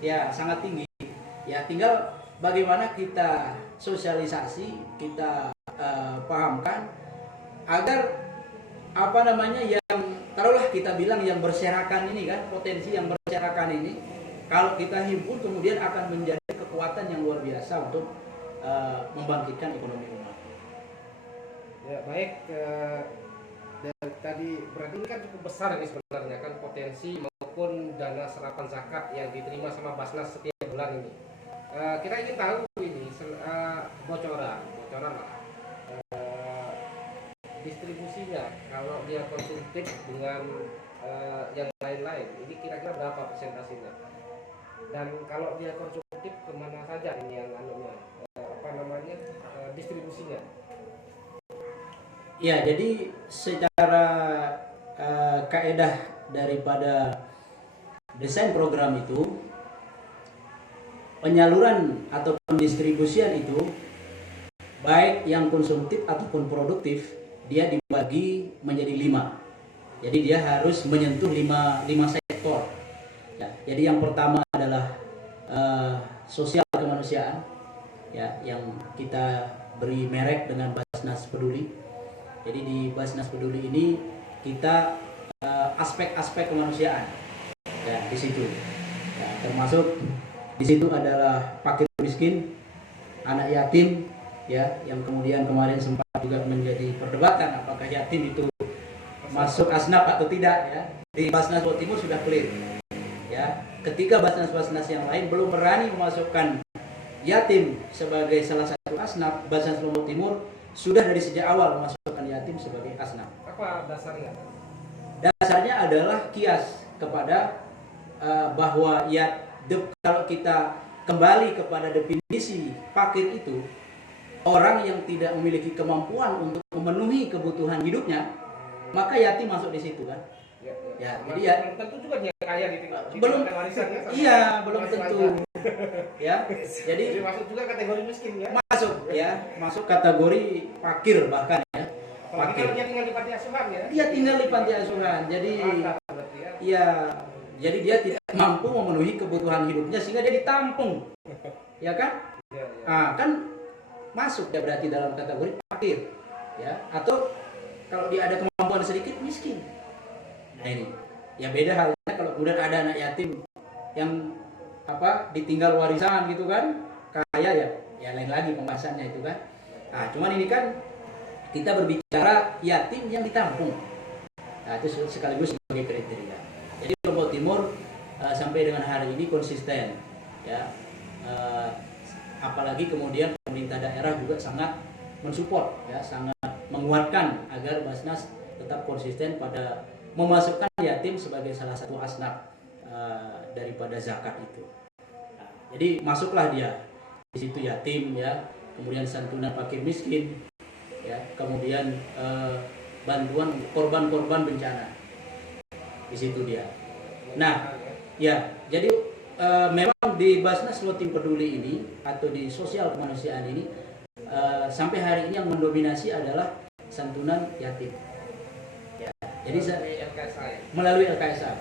Ya, sangat tinggi. Ya, tinggal bagaimana kita sosialisasi, kita pahamkan agar yang taruhlah kita bilang yang berserakan ini kan, potensi yang berserakan ini kalau kita himpun kemudian akan menjadi kekuatan yang luar biasa untuk membangkitkan ekonomi umat. Ya baik, dan tadi berarti ini kan cukup besar ini sebenarnya kan potensi maupun dana serapan zakat yang diterima sama Basnas setiap bulan ini. Kita ingin tahu ini bocoran lah. Distribusinya kalau dia konsumtif dengan yang lain-lain ini kira-kira berapa persentasenya, dan kalau dia konsumtif kemana saja ini yang distribusinya. Ya, jadi secara kaedah daripada desain program itu, penyaluran atau pendistribusian itu baik yang konsumtif ataupun produktif, dia dibagi menjadi 5. Jadi dia harus menyentuh 5 sektor. Ya, jadi yang pertama adalah sosial kemanusiaan, ya, yang kita beri merek dengan Basnas Peduli. Jadi di Basnas Peduli ini kita aspek-aspek kemanusiaan, ya, di situ. Ya, termasuk di situ adalah fakir miskin, anak yatim, ya, yang kemudian kemarin sempat juga menjadi perdebatan apakah yatim itu masuk asnaf atau tidak, ya. Di Basnas Lombok Timur sudah clear, ya. Ketika Basnas-Basnas yang lain belum berani memasukkan yatim sebagai salah satu asnaf, Basnas Lombok Timur sudah dari sejak awal memasukkan yatim sebagai asnaf. Apa dasarnya? Dasarnya adalah kias kepada bahwa ya kalau kita kembali kepada definisi fakir itu orang yang tidak memiliki kemampuan untuk memenuhi kebutuhan hidupnya, maka yatim masuk di situ kan. Ya, jadi ya belum tentu juga dia kaya di belum warisannya. Iya, belum tentu. Ya. Jadi masuk juga kategori miskin ya. Masuk kategori fakir bahkan ya. Fakir dia tinggal di panti asuhan ya. Dia tinggal di panti asuhan. Jadi iya, jadi dia tidak mampu memenuhi kebutuhan hidupnya sehingga dia ditampung. Ya kan? Ah, kan masuk dia berarti dalam kategori fakir. Ya, atau kalau dia ada kemampuan sedikit miskin. Nah ini, ya beda halnya kalau kemudian ada anak yatim yang ditinggal warisan gitu kan, kaya ya lain lagi pembahasannya itu kan. Nah, cuman ini kan kita berbicara yatim yang ditampung. Nah, itu sekaligus sebagai kriteria. Jadi Lombok Timur sampai dengan hari ini konsisten, ya. Apalagi kemudian pemerintah daerah juga sangat mensupport, ya, sangat menguatkan agar Basnas tetap konsisten pada memasukkan yatim sebagai salah satu asnaf daripada zakat itu. Nah, jadi masuklah dia di situ yatim, ya, kemudian santunan fakir miskin, ya, kemudian bantuan korban-korban bencana di situ dia. Nah, ya, jadi memang di Basnas Lotim Peduli ini atau di sosial kemanusiaan ini sampai hari ini yang mendominasi adalah santunan yatim. Jadi melalui LKSA.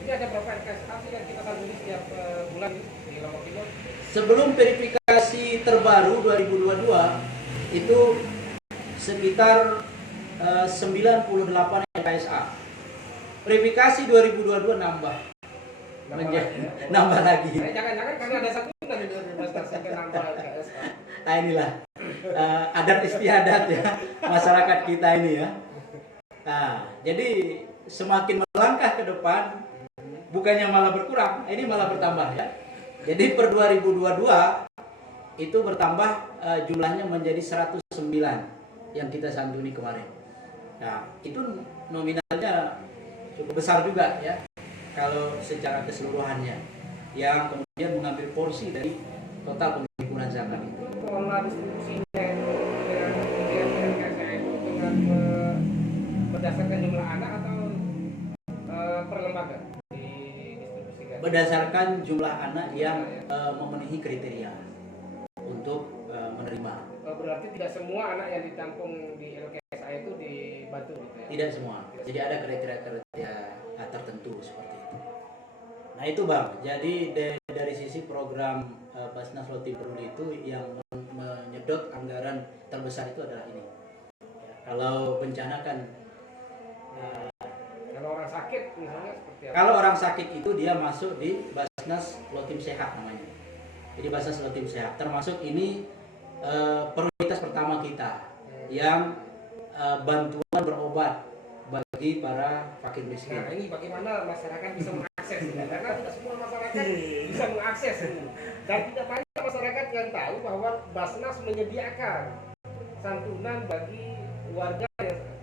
Ini ada berapa LKSA sih yang kita santuni setiap bulan di Lombok Timur? Sebelum verifikasi terbaru 2022 itu sekitar 98 LKSA. Verifikasi 2022 nambah lagi. Jangan-jangan karena ada santunan di 2012 sampai nambah LKSA. Nah inilah adat istiadat ya masyarakat kita ini ya. Nah, jadi semakin melangkah ke depan, bukannya malah berkurang, ini malah bertambah ya. Jadi per 2022 itu bertambah jumlahnya menjadi 109 yang kita santuni kemarin. Nah, itu nominalnya cukup besar juga ya, kalau secara keseluruhannya, yang kemudian mengambil porsi dari total pengumpulan zakat itu. Pola distribusinya dengan LKSA itu dengan berdasarkan jumlah anak atau per lembaga didistribusikan? Berdasarkan jumlah anak yang memenuhi kriteria untuk menerima. Berarti tidak semua anak yang ditampung di LKSA itu dibantu gitu ya? Tidak semua. Jadi ada kriteria-kriteria tertentu seperti itu. Nah itu Bang, jadi dari sisi program Basnas Lotim Peduli itu yang menyedot anggaran terbesar itu adalah ini. Ya, kalau bencana kan kalau orang sakit misalnya seperti apa? Kalau orang sakit itu dia masuk di Basnas Lotim Sehat namanya. Jadi Basnas Lotim Sehat termasuk ini prioritas pertama kita yang bantuan berobat bagi para fakir miskin. Nah ini bagaimana masyarakat bisa mengakses ini? Karena tidak semua masyarakat bisa mengakses ini. Dan tidak banyak masyarakat yang tahu bahwa Basnas menyediakan santunan bagi warga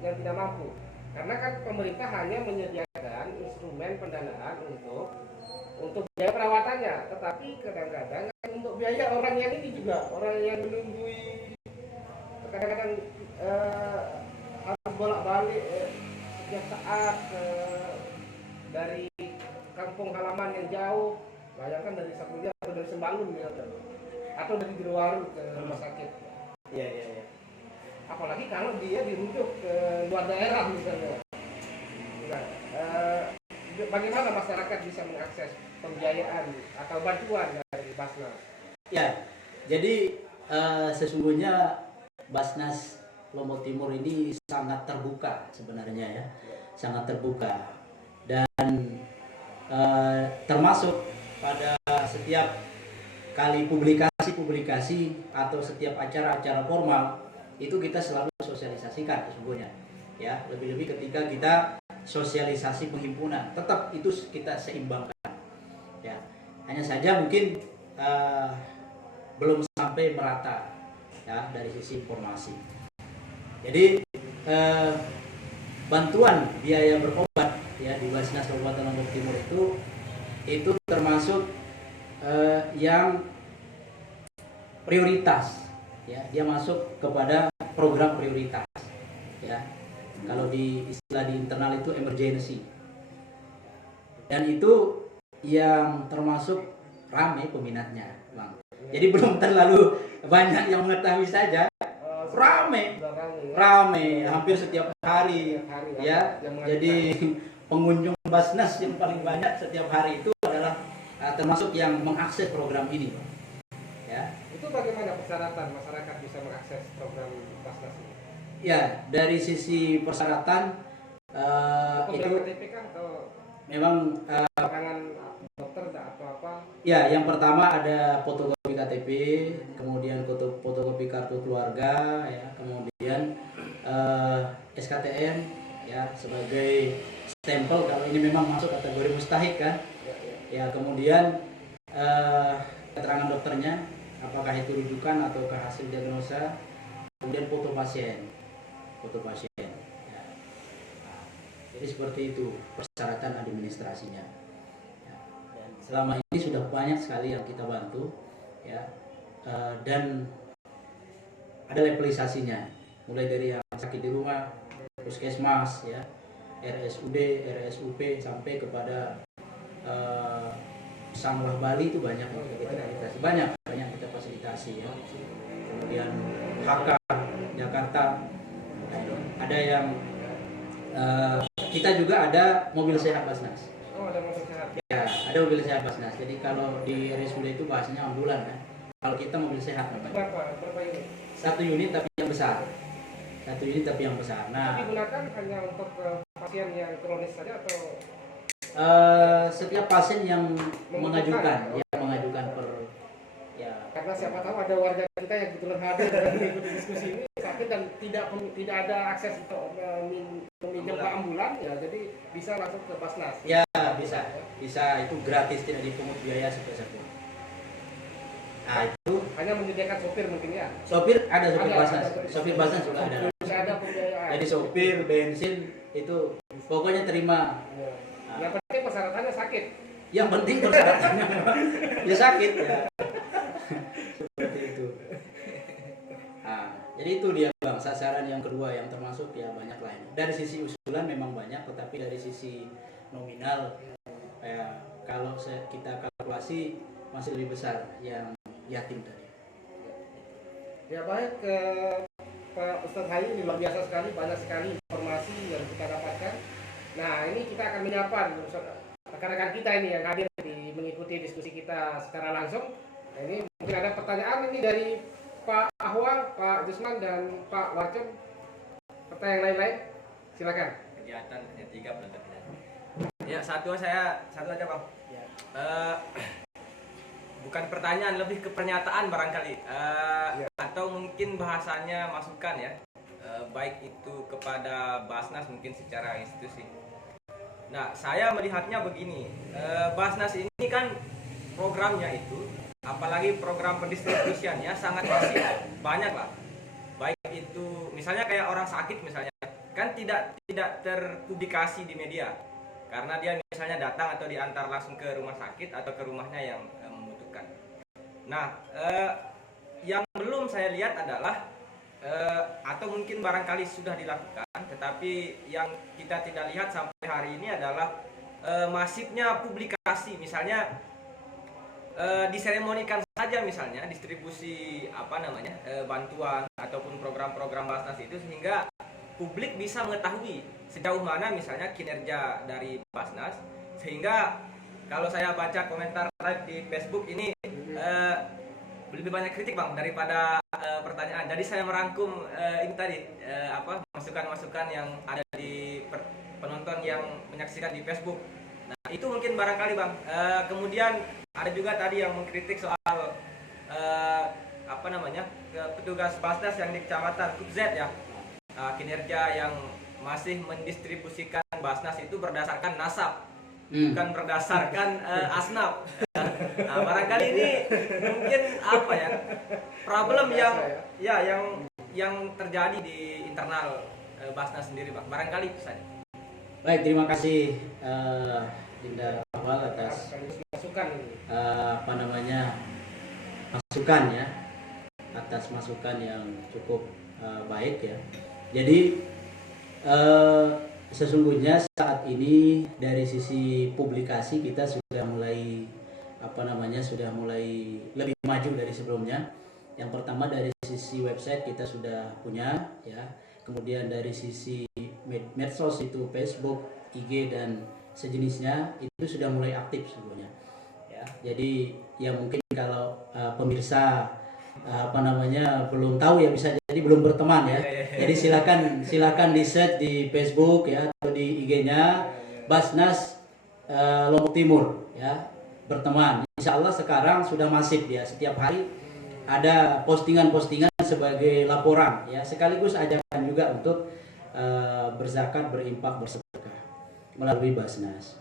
yang tidak mampu. Karena kan pemerintah hanya menyediakan instrumen pendanaan untuk biaya perawatannya, tetapi kadang-kadang untuk biaya orang yang ini juga, orang yang menunggui, kadang-kadang harus bolak-balik setiap saat dari kampung halaman yang jauh, bayangkan dari Sakulia atau dari Sembalun ya, atau dari Jerowaru ke rumah sakit. Iya, iya, iya. Apalagi kalau dia dirujuk ke luar daerah misalnya. Nah, bagaimana masyarakat bisa mengakses pembiayaan atau bantuan dari Basnas? Ya, jadi sesungguhnya Basnas Lombok Timur ini sangat terbuka sebenarnya ya, sangat terbuka, dan termasuk pada setiap kali publikasi atau setiap acara-acara formal itu kita selalu sosialisasikan sesungguhnya ya, lebih-lebih ketika kita sosialisasi penghimpunan tetap itu kita seimbangkan ya, hanya saja mungkin belum sampai merata ya dari sisi informasi. Jadi bantuan biaya berobat ya di Basnas Kabupaten Lombok Timur itu termasuk yang prioritas ya, dia masuk kepada program prioritas ya, kalau di istilah di internal itu emergency, dan itu yang termasuk ramai peminatnya Bang. Jadi belum terlalu banyak yang mengetahui saja, rame hampir setiap hari ya. Jadi pengunjung Basnas yang paling banyak setiap hari itu adalah termasuk yang mengakses program ini ya. Itu bagaimana persyaratan masyarakat bisa mengakses program Basnas ini? Ya, dari sisi persyaratan itu KTP kan atau memang tangan dokter atau apa? ya, yang pertama ada fotokopi KTP, kemudian fotokopi kartu keluarga ya, kemudian SKTN ya sebagai stempel kalau ini memang masuk kategori mustahik kan ya, kemudian keterangan dokternya apakah itu rujukan ataukah hasil diagnosa, kemudian foto pasien ya. Nah, jadi seperti itu persyaratan administrasinya ya. Dan selama ini sudah banyak sekali yang kita bantu ya, dan ada levelisasinya mulai dari yang sakit di rumah, puskesmas ya, RSUD, RSUP sampai kepada Sanglah Bali itu banyak yang kita fasilitasi, banyak kita fasilitasi ya. Kemudian HK Jakarta, ada yang kita juga ada mobil sehat Basnas. Oh, ada mobil sehat. Ya, ada mobil sehat Basnas. Jadi kalau di RSUD itu bahasanya ambulan kan. Kalau kita mobil sehat namanya. Berapa unit? 1 unit tapi yang besar. 1 unit tapi yang besar. Nah, digunakan hanya untuk pasien yang kronis saja atau setiap pasien yang mengajukan per ya, karena siapa tahu ada warga kita yang kebetulan hadir dan mengikuti diskusi ini sakit dan tidak ada akses untuk meminjam ke ambulan ya, jadi bisa langsung ke Basnas. Ya, bisa itu gratis, tidak dipungut biaya sepeserpun. Nah, itu hanya menyediakan sopir mungkin ya. Sopir ada, sopir Basnas. Sopir Basnas juga ada. Ada pembiayaan. Jadi sopir, bensin itu pokoknya terima. Ya. Yang penting persyaratannya sakit. Yang penting persyaratannya ya sakit ya. Seperti itu. Nah, jadi itu dia Bang, sasaran yang kedua yang termasuk ya banyak lain. Dari sisi usulan memang banyak, tetapi dari sisi nominal ya, kalau kita kalkulasi masih lebih besar yang yatim tadi. Ya baik, Pak Ustadz Hayu, ini luar biasa sekali, banyak sekali informasi yang kita dapatkan. Nah, ini kita akan menyapa rekan-rekan kita ini yang hadir mengikuti diskusi kita secara langsung. Nah, ini mungkin ada pertanyaan ini dari Pak Ahwal, Pak Jusman, dan Pak Warcem. Pertanyaan lain-lain, silakan. Kegiatan hanya 3 bulan. Ya, satu aja Bang. Ya. Bukan pertanyaan, lebih ke pernyataan barangkali, Ya. atau mungkin bahasanya masukan ya, baik itu kepada Basnas mungkin secara institusi. Nah, saya melihatnya begini, Basnas ini kan programnya itu, apalagi program pendistribusiannya sangat masif, banyak lah. Baik itu misalnya kayak orang sakit misalnya, kan tidak terpublikasi di media, karena dia misalnya datang atau diantar langsung ke rumah sakit atau ke rumahnya yang membutuhkan. Nah, yang belum saya lihat adalah atau mungkin barangkali sudah dilakukan, keagamaan, tetapi yang kita tidak lihat sampai hari ini adalah masifnya publikasi, misalnya diseremonikan saja misalnya distribusi bantuan ataupun program-program Basnas itu, sehingga publik bisa mengetahui sejauh mana misalnya kinerja dari Basnas, sehingga kalau saya baca komentar live di Facebook ini lebih banyak kritik Bang daripada pertanyaan. Jadi saya merangkum ini tadi masukan-masukan yang ada di penonton yang menyaksikan di Facebook. Nah, itu mungkin barangkali Bang. Kemudian ada juga tadi yang mengkritik soal petugas Basnas yang di Kecamatan Kupzet ya. Kinerja yang masih mendistribusikan Basnas itu berdasarkan nasab, bukan berdasarkan asnaf. Nah, barangkali ini mungkin problem yang terjadi di internal Basnas sendiri Bang. Barangkali itu saja. Baik, terima kasih Dinda Awal atas masukan ya, atas masukan yang cukup baik ya. Jadi sesungguhnya saat ini dari sisi publikasi kita sudah mulai lebih maju dari sebelumnya. Yang pertama dari sisi website kita sudah punya ya. Kemudian dari sisi medsos itu Facebook, IG dan sejenisnya itu sudah mulai aktif sebetulnya. Ya. Jadi ya mungkin kalau pemirsa belum tahu ya, bisa jadi belum berteman ya. Jadi silakan di search di Facebook ya atau di IG-nya Basnas Lombok Timur ya, berteman. Insya Allah sekarang sudah masif ya, setiap hari ada postingan-postingan sebagai laporan ya, sekaligus ajakan juga untuk berzakat, berinfak, bersedekah melalui Basnas.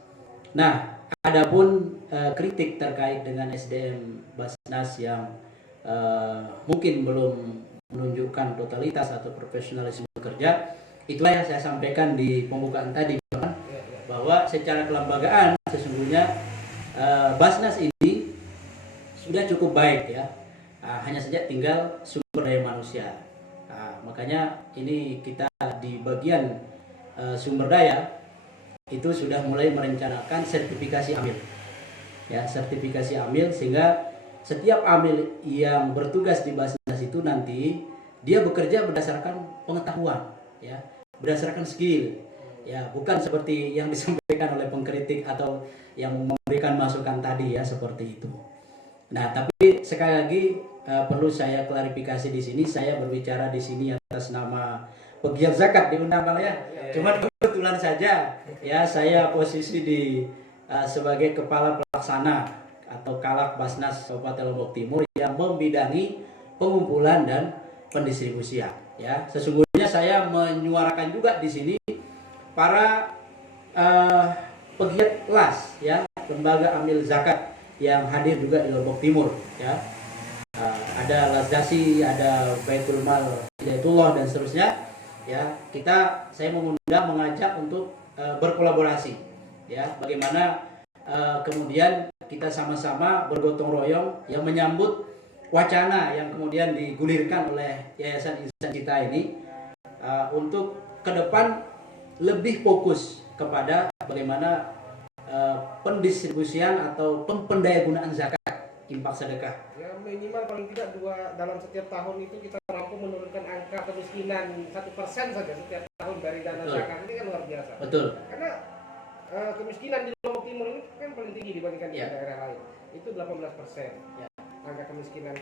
Nah, adapun kritik terkait dengan SDM Basnas yang mungkin belum menunjukkan totalitas atau profesionalisme kerja, itulah yang saya sampaikan di pembukaan tadi bahwa secara kelembagaan sesungguhnya Basnas ini sudah cukup baik ya, hanya saja tinggal sumber daya manusia. Makanya ini kita di bagian sumber daya itu sudah mulai merencanakan sertifikasi amil ya, sertifikasi amil, sehingga setiap amil yang bertugas di Basnas itu nanti dia bekerja berdasarkan pengetahuan ya, berdasarkan skill ya, bukan seperti yang disampaikan oleh pengkritik atau yang memberikan masukan tadi ya, seperti itu. Nah, tapi sekali lagi perlu saya klarifikasi di sini, saya berbicara di sini atas nama pegiat zakat diundang Bang ya. Cuma kebetulan saja ya, saya posisi di sebagai kepala pelaksana atau Kalak Basnas Kabupaten Lombok Timur yang membidangi pengumpulan dan pendistribusian ya. Sesungguhnya saya menyuarakan juga di sini para pegiat LAS ya, lembaga amil zakat yang hadir juga di Lombok Timur ya. Ada Lasdasi, ada Baitul Mal Hidayatullah dan seterusnya ya. Saya mengajak untuk berkolaborasi ya, bagaimana kemudian kita sama-sama bergotong royong yang menyambut wacana yang kemudian digulirkan oleh Yayasan Insan Cita ini untuk ke depan lebih fokus kepada bagaimana pendistribusian atau pendayagunaan zakat, infak sedekah. Ya minimal paling tidak dalam setiap tahun itu kita mampu menurunkan angka kemiskinan 1% saja setiap tahun dari dana zakat. Ini kan luar biasa. Betul. Karena kemiskinan di Lombok Timur ini kan paling tinggi dibandingkan di daerah lain. Itu 18% ya, angka kemiskinan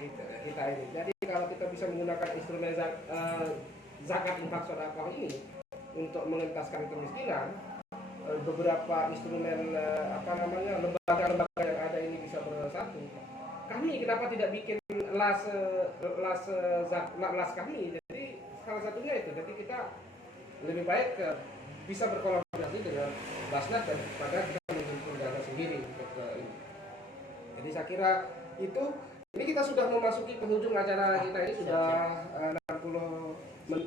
kita ini. Jadi kalau kita bisa menggunakan instrumen zakat infak sedekah ini untuk mengentaskan kemiskinan, beberapa instrumen lembaga-lembaga yang ada ini bisa bersatu. Kami kenapa tidak bikin las kami? Jadi salah satunya itu. Jadi kita lebih baik bisa berkolaborasi dengan Basnas daripada kita mengumpulkan dana sendiri untuk ini. Jadi saya kira itu. Ini kita sudah memasuki penghujung acara kita ini, sudah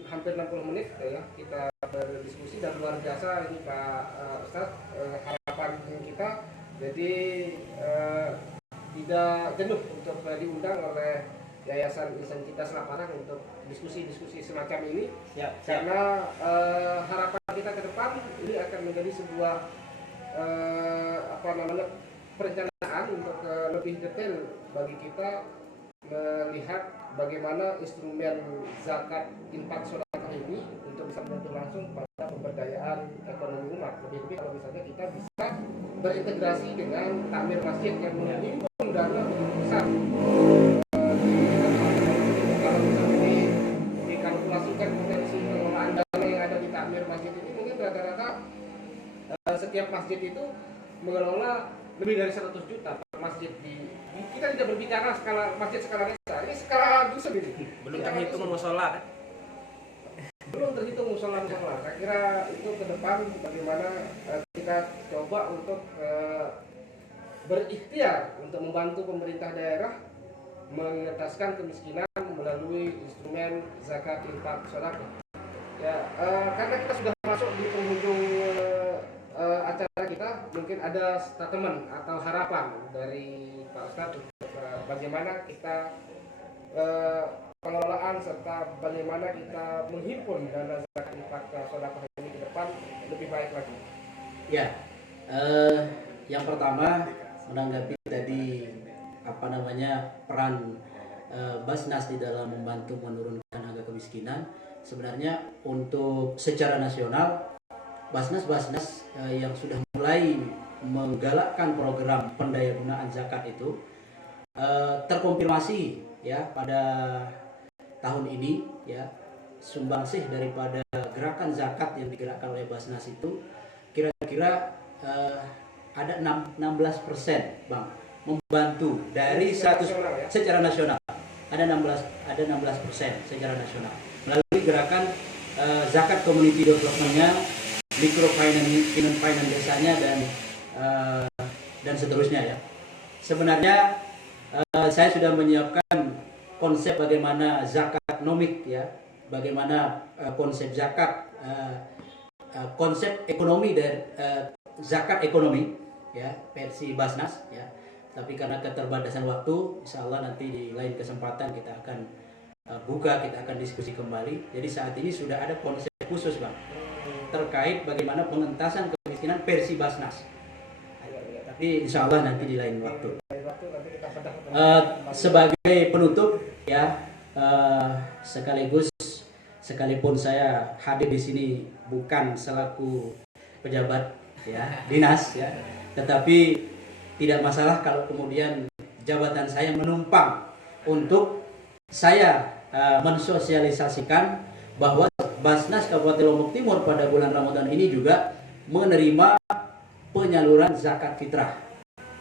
hampir 60 menit ya kita berdiskusi, dan luar biasa ini Pak Ustadz, harapan kita jadi tidak jenuh untuk diundang oleh Yayasan Insan Cita Selaparang untuk diskusi-diskusi semacam ini. Siap. Karena harapan kita ke depan ini akan menjadi sebuah perencanaan untuk lebih detail bagi kita melihat bagaimana instrumen zakat infak sedekah ini untuk bisa menyentuh langsung pada pemberdayaan ekonomi umat. Lebih-lebih kalau misalnya kita bisa berintegrasi dengan takmir masjid yang menghimpun dana begitu besar. Kalau misalnya dikalkulasikan potensi pengelolaan dana yang ada di takmir masjid ini, mungkin rata-rata setiap masjid itu mengelola lebih dari 100 juta per masjid kita tidak berbicara skala masjid skala desa, ini skala dusun ini. Belum terhitung musola kan? Belum terhitung musola. Saya kira itu ke depan bagaimana kita coba untuk berikhtiar untuk membantu pemerintah daerah mengentaskan kemiskinan melalui instrumen zakat infak sedekah. Ya, karena kita sudah masuk di penghujung acara kita, mungkin ada statement atau harapan dari Pak Ustadz bagaimana kita pengelolaan serta bagaimana kita menghimpun dana zakat infak sedekah ini ke depan lebih baik lagi. Ya, yang pertama menanggapi tadi peran Basnas di dalam membantu menurunkan angka kemiskinan. Sebenarnya untuk secara nasional Basnas yang sudah mulai menggalakkan program pendayagunaan zakat itu terkonfirmasi ya pada tahun ini ya, sumbangsih daripada gerakan zakat yang digerakkan oleh Basnas itu kira-kira ada 16% Bang, membantu dari 100 secara nasional. Ada 16% secara nasional melalui gerakan zakat community development-nya, microfinance desanya dan seterusnya ya. Sebenarnya saya sudah menyiapkan konsep bagaimana zakat nomik ya, bagaimana konsep zakat konsep ekonomi dari zakat ekonomi ya versi Basnas ya. Tapi karena keterbatasan waktu, insya Allah nanti di lain kesempatan kita akan kita akan diskusi kembali. Jadi saat ini sudah ada konsep khusus Bang terkait bagaimana pengentasan kemiskinan versi Basnas. Tapi insya Allah nanti di lain waktu. Sebagai penutup ya, sekalipun saya hadir di sini bukan selaku pejabat ya dinas ya, tetapi tidak masalah kalau kemudian jabatan saya menumpang untuk saya mensosialisasikan bahwa Basnas Kabupaten Lombok Timur pada bulan Ramadan ini juga menerima penyaluran zakat fitrah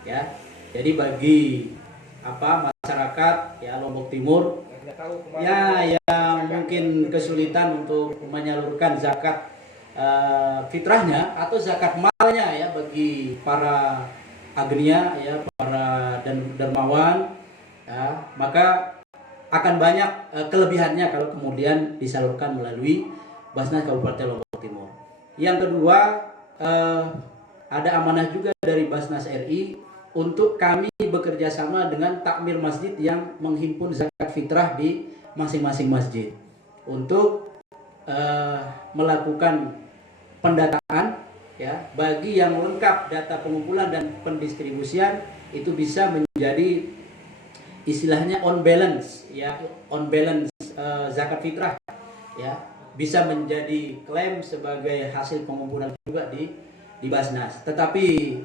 ya. Jadi bagi masyarakat ya Lombok Timur ya yang mungkin kesulitan untuk menyalurkan zakat fitrahnya atau zakat malnya ya, bagi para agnia ya, para dan dermawan ya, maka akan banyak kelebihannya kalau kemudian disalurkan melalui Basnas Kabupaten Lombok Timur. Yang kedua, ada amanah juga dari Basnas RI untuk kami bekerja sama dengan takmir masjid yang menghimpun zakat fitrah di masing-masing masjid untuk melakukan pendataan ya, bagi yang lengkap data pengumpulan dan pendistribusian itu bisa menjadi istilahnya on balance ya, zakat fitrah ya, bisa menjadi klaim sebagai hasil pengumpulan juga di Basnas. Tetapi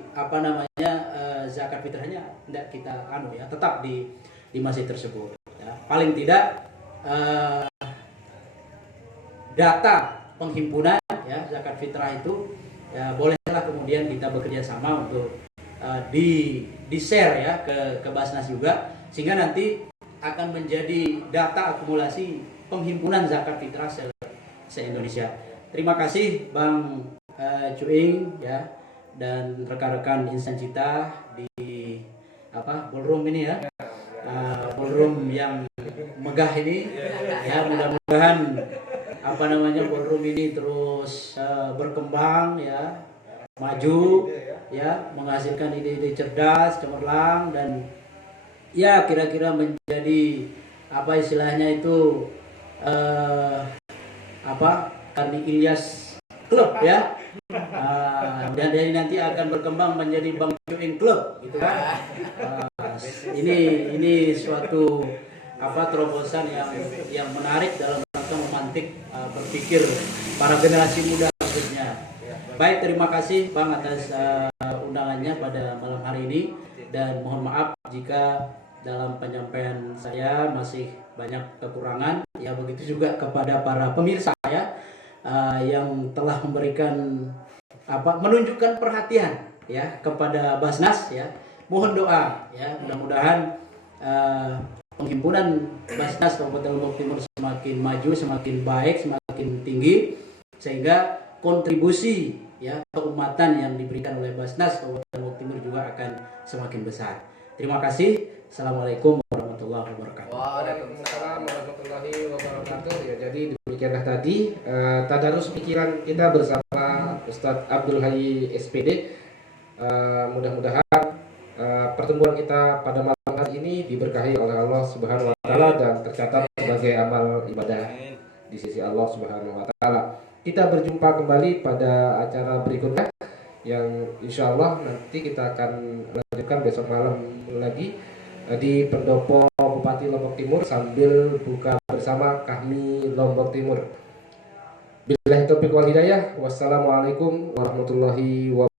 zakat fitrahnya tidak kita tetap di masjid tersebut ya. Paling tidak data penghimpunan ya zakat fitrah itu ya, bolehlah kemudian kita bekerja sama untuk di share ya ke Basnas juga, sehingga nanti akan menjadi data akumulasi penghimpunan zakat fitrah se-Indonesia. Terima kasih Bang Cuing ya dan rekan-rekan Insan Cita di ballroom ini ya, ballroom yang megah ini ya, mudah-mudahan ballroom ini terus berkembang ya, maju ya, menghasilkan ide-ide cerdas, cemerlang, dan ya kira-kira menjadi apa istilahnya itu apa Karni Ilyas Club ya. Dan dari nanti akan berkembang menjadi Bang Cuing Club gitu kan. Ini suatu apa terobosan yang menarik dalam rangka memantik berpikir para generasi muda khususnya. Baik, terima kasih Bang atas undangannya pada malam hari ini, dan mohon maaf jika dalam penyampaian saya masih banyak kekurangan. Ya begitu juga kepada para pemirsa ya yang telah memberikan menunjukkan perhatian ya kepada Basnas ya. Mohon doa ya, mudah-mudahan penghimpunan Basnas Kabupaten Lombok Timur semakin maju, semakin baik, semakin tinggi, sehingga kontribusi ya keumatan yang diberikan oleh Basnas Kabupaten Lombok Timur juga akan semakin besar. Terima kasih. Assalamualaikum warahmatullahi wabarakatuh. Waalaikumsalam warahmatullahi wabarakatuh. Ya, jadi demikianlah tadi tadarus pikiran kita bersama Ustadz Abdul Hayy SPD. Mudah-mudahan pertemuan kita pada malam hari ini diberkahi oleh Allah Subhanahu wa taala dan tercatat sebagai amal ibadah di sisi Allah Subhanahu wa taala. Kita berjumpa kembali pada acara berikutnya yang insya Allah nanti kita akan lanjutkan besok malam lagi di Pendopo Bupati Lombok Timur sambil buka bersama kami Lombok Timur. Billahi taufiq wal hidayah. Wassalamualaikum warahmatullahi wabarakatuh.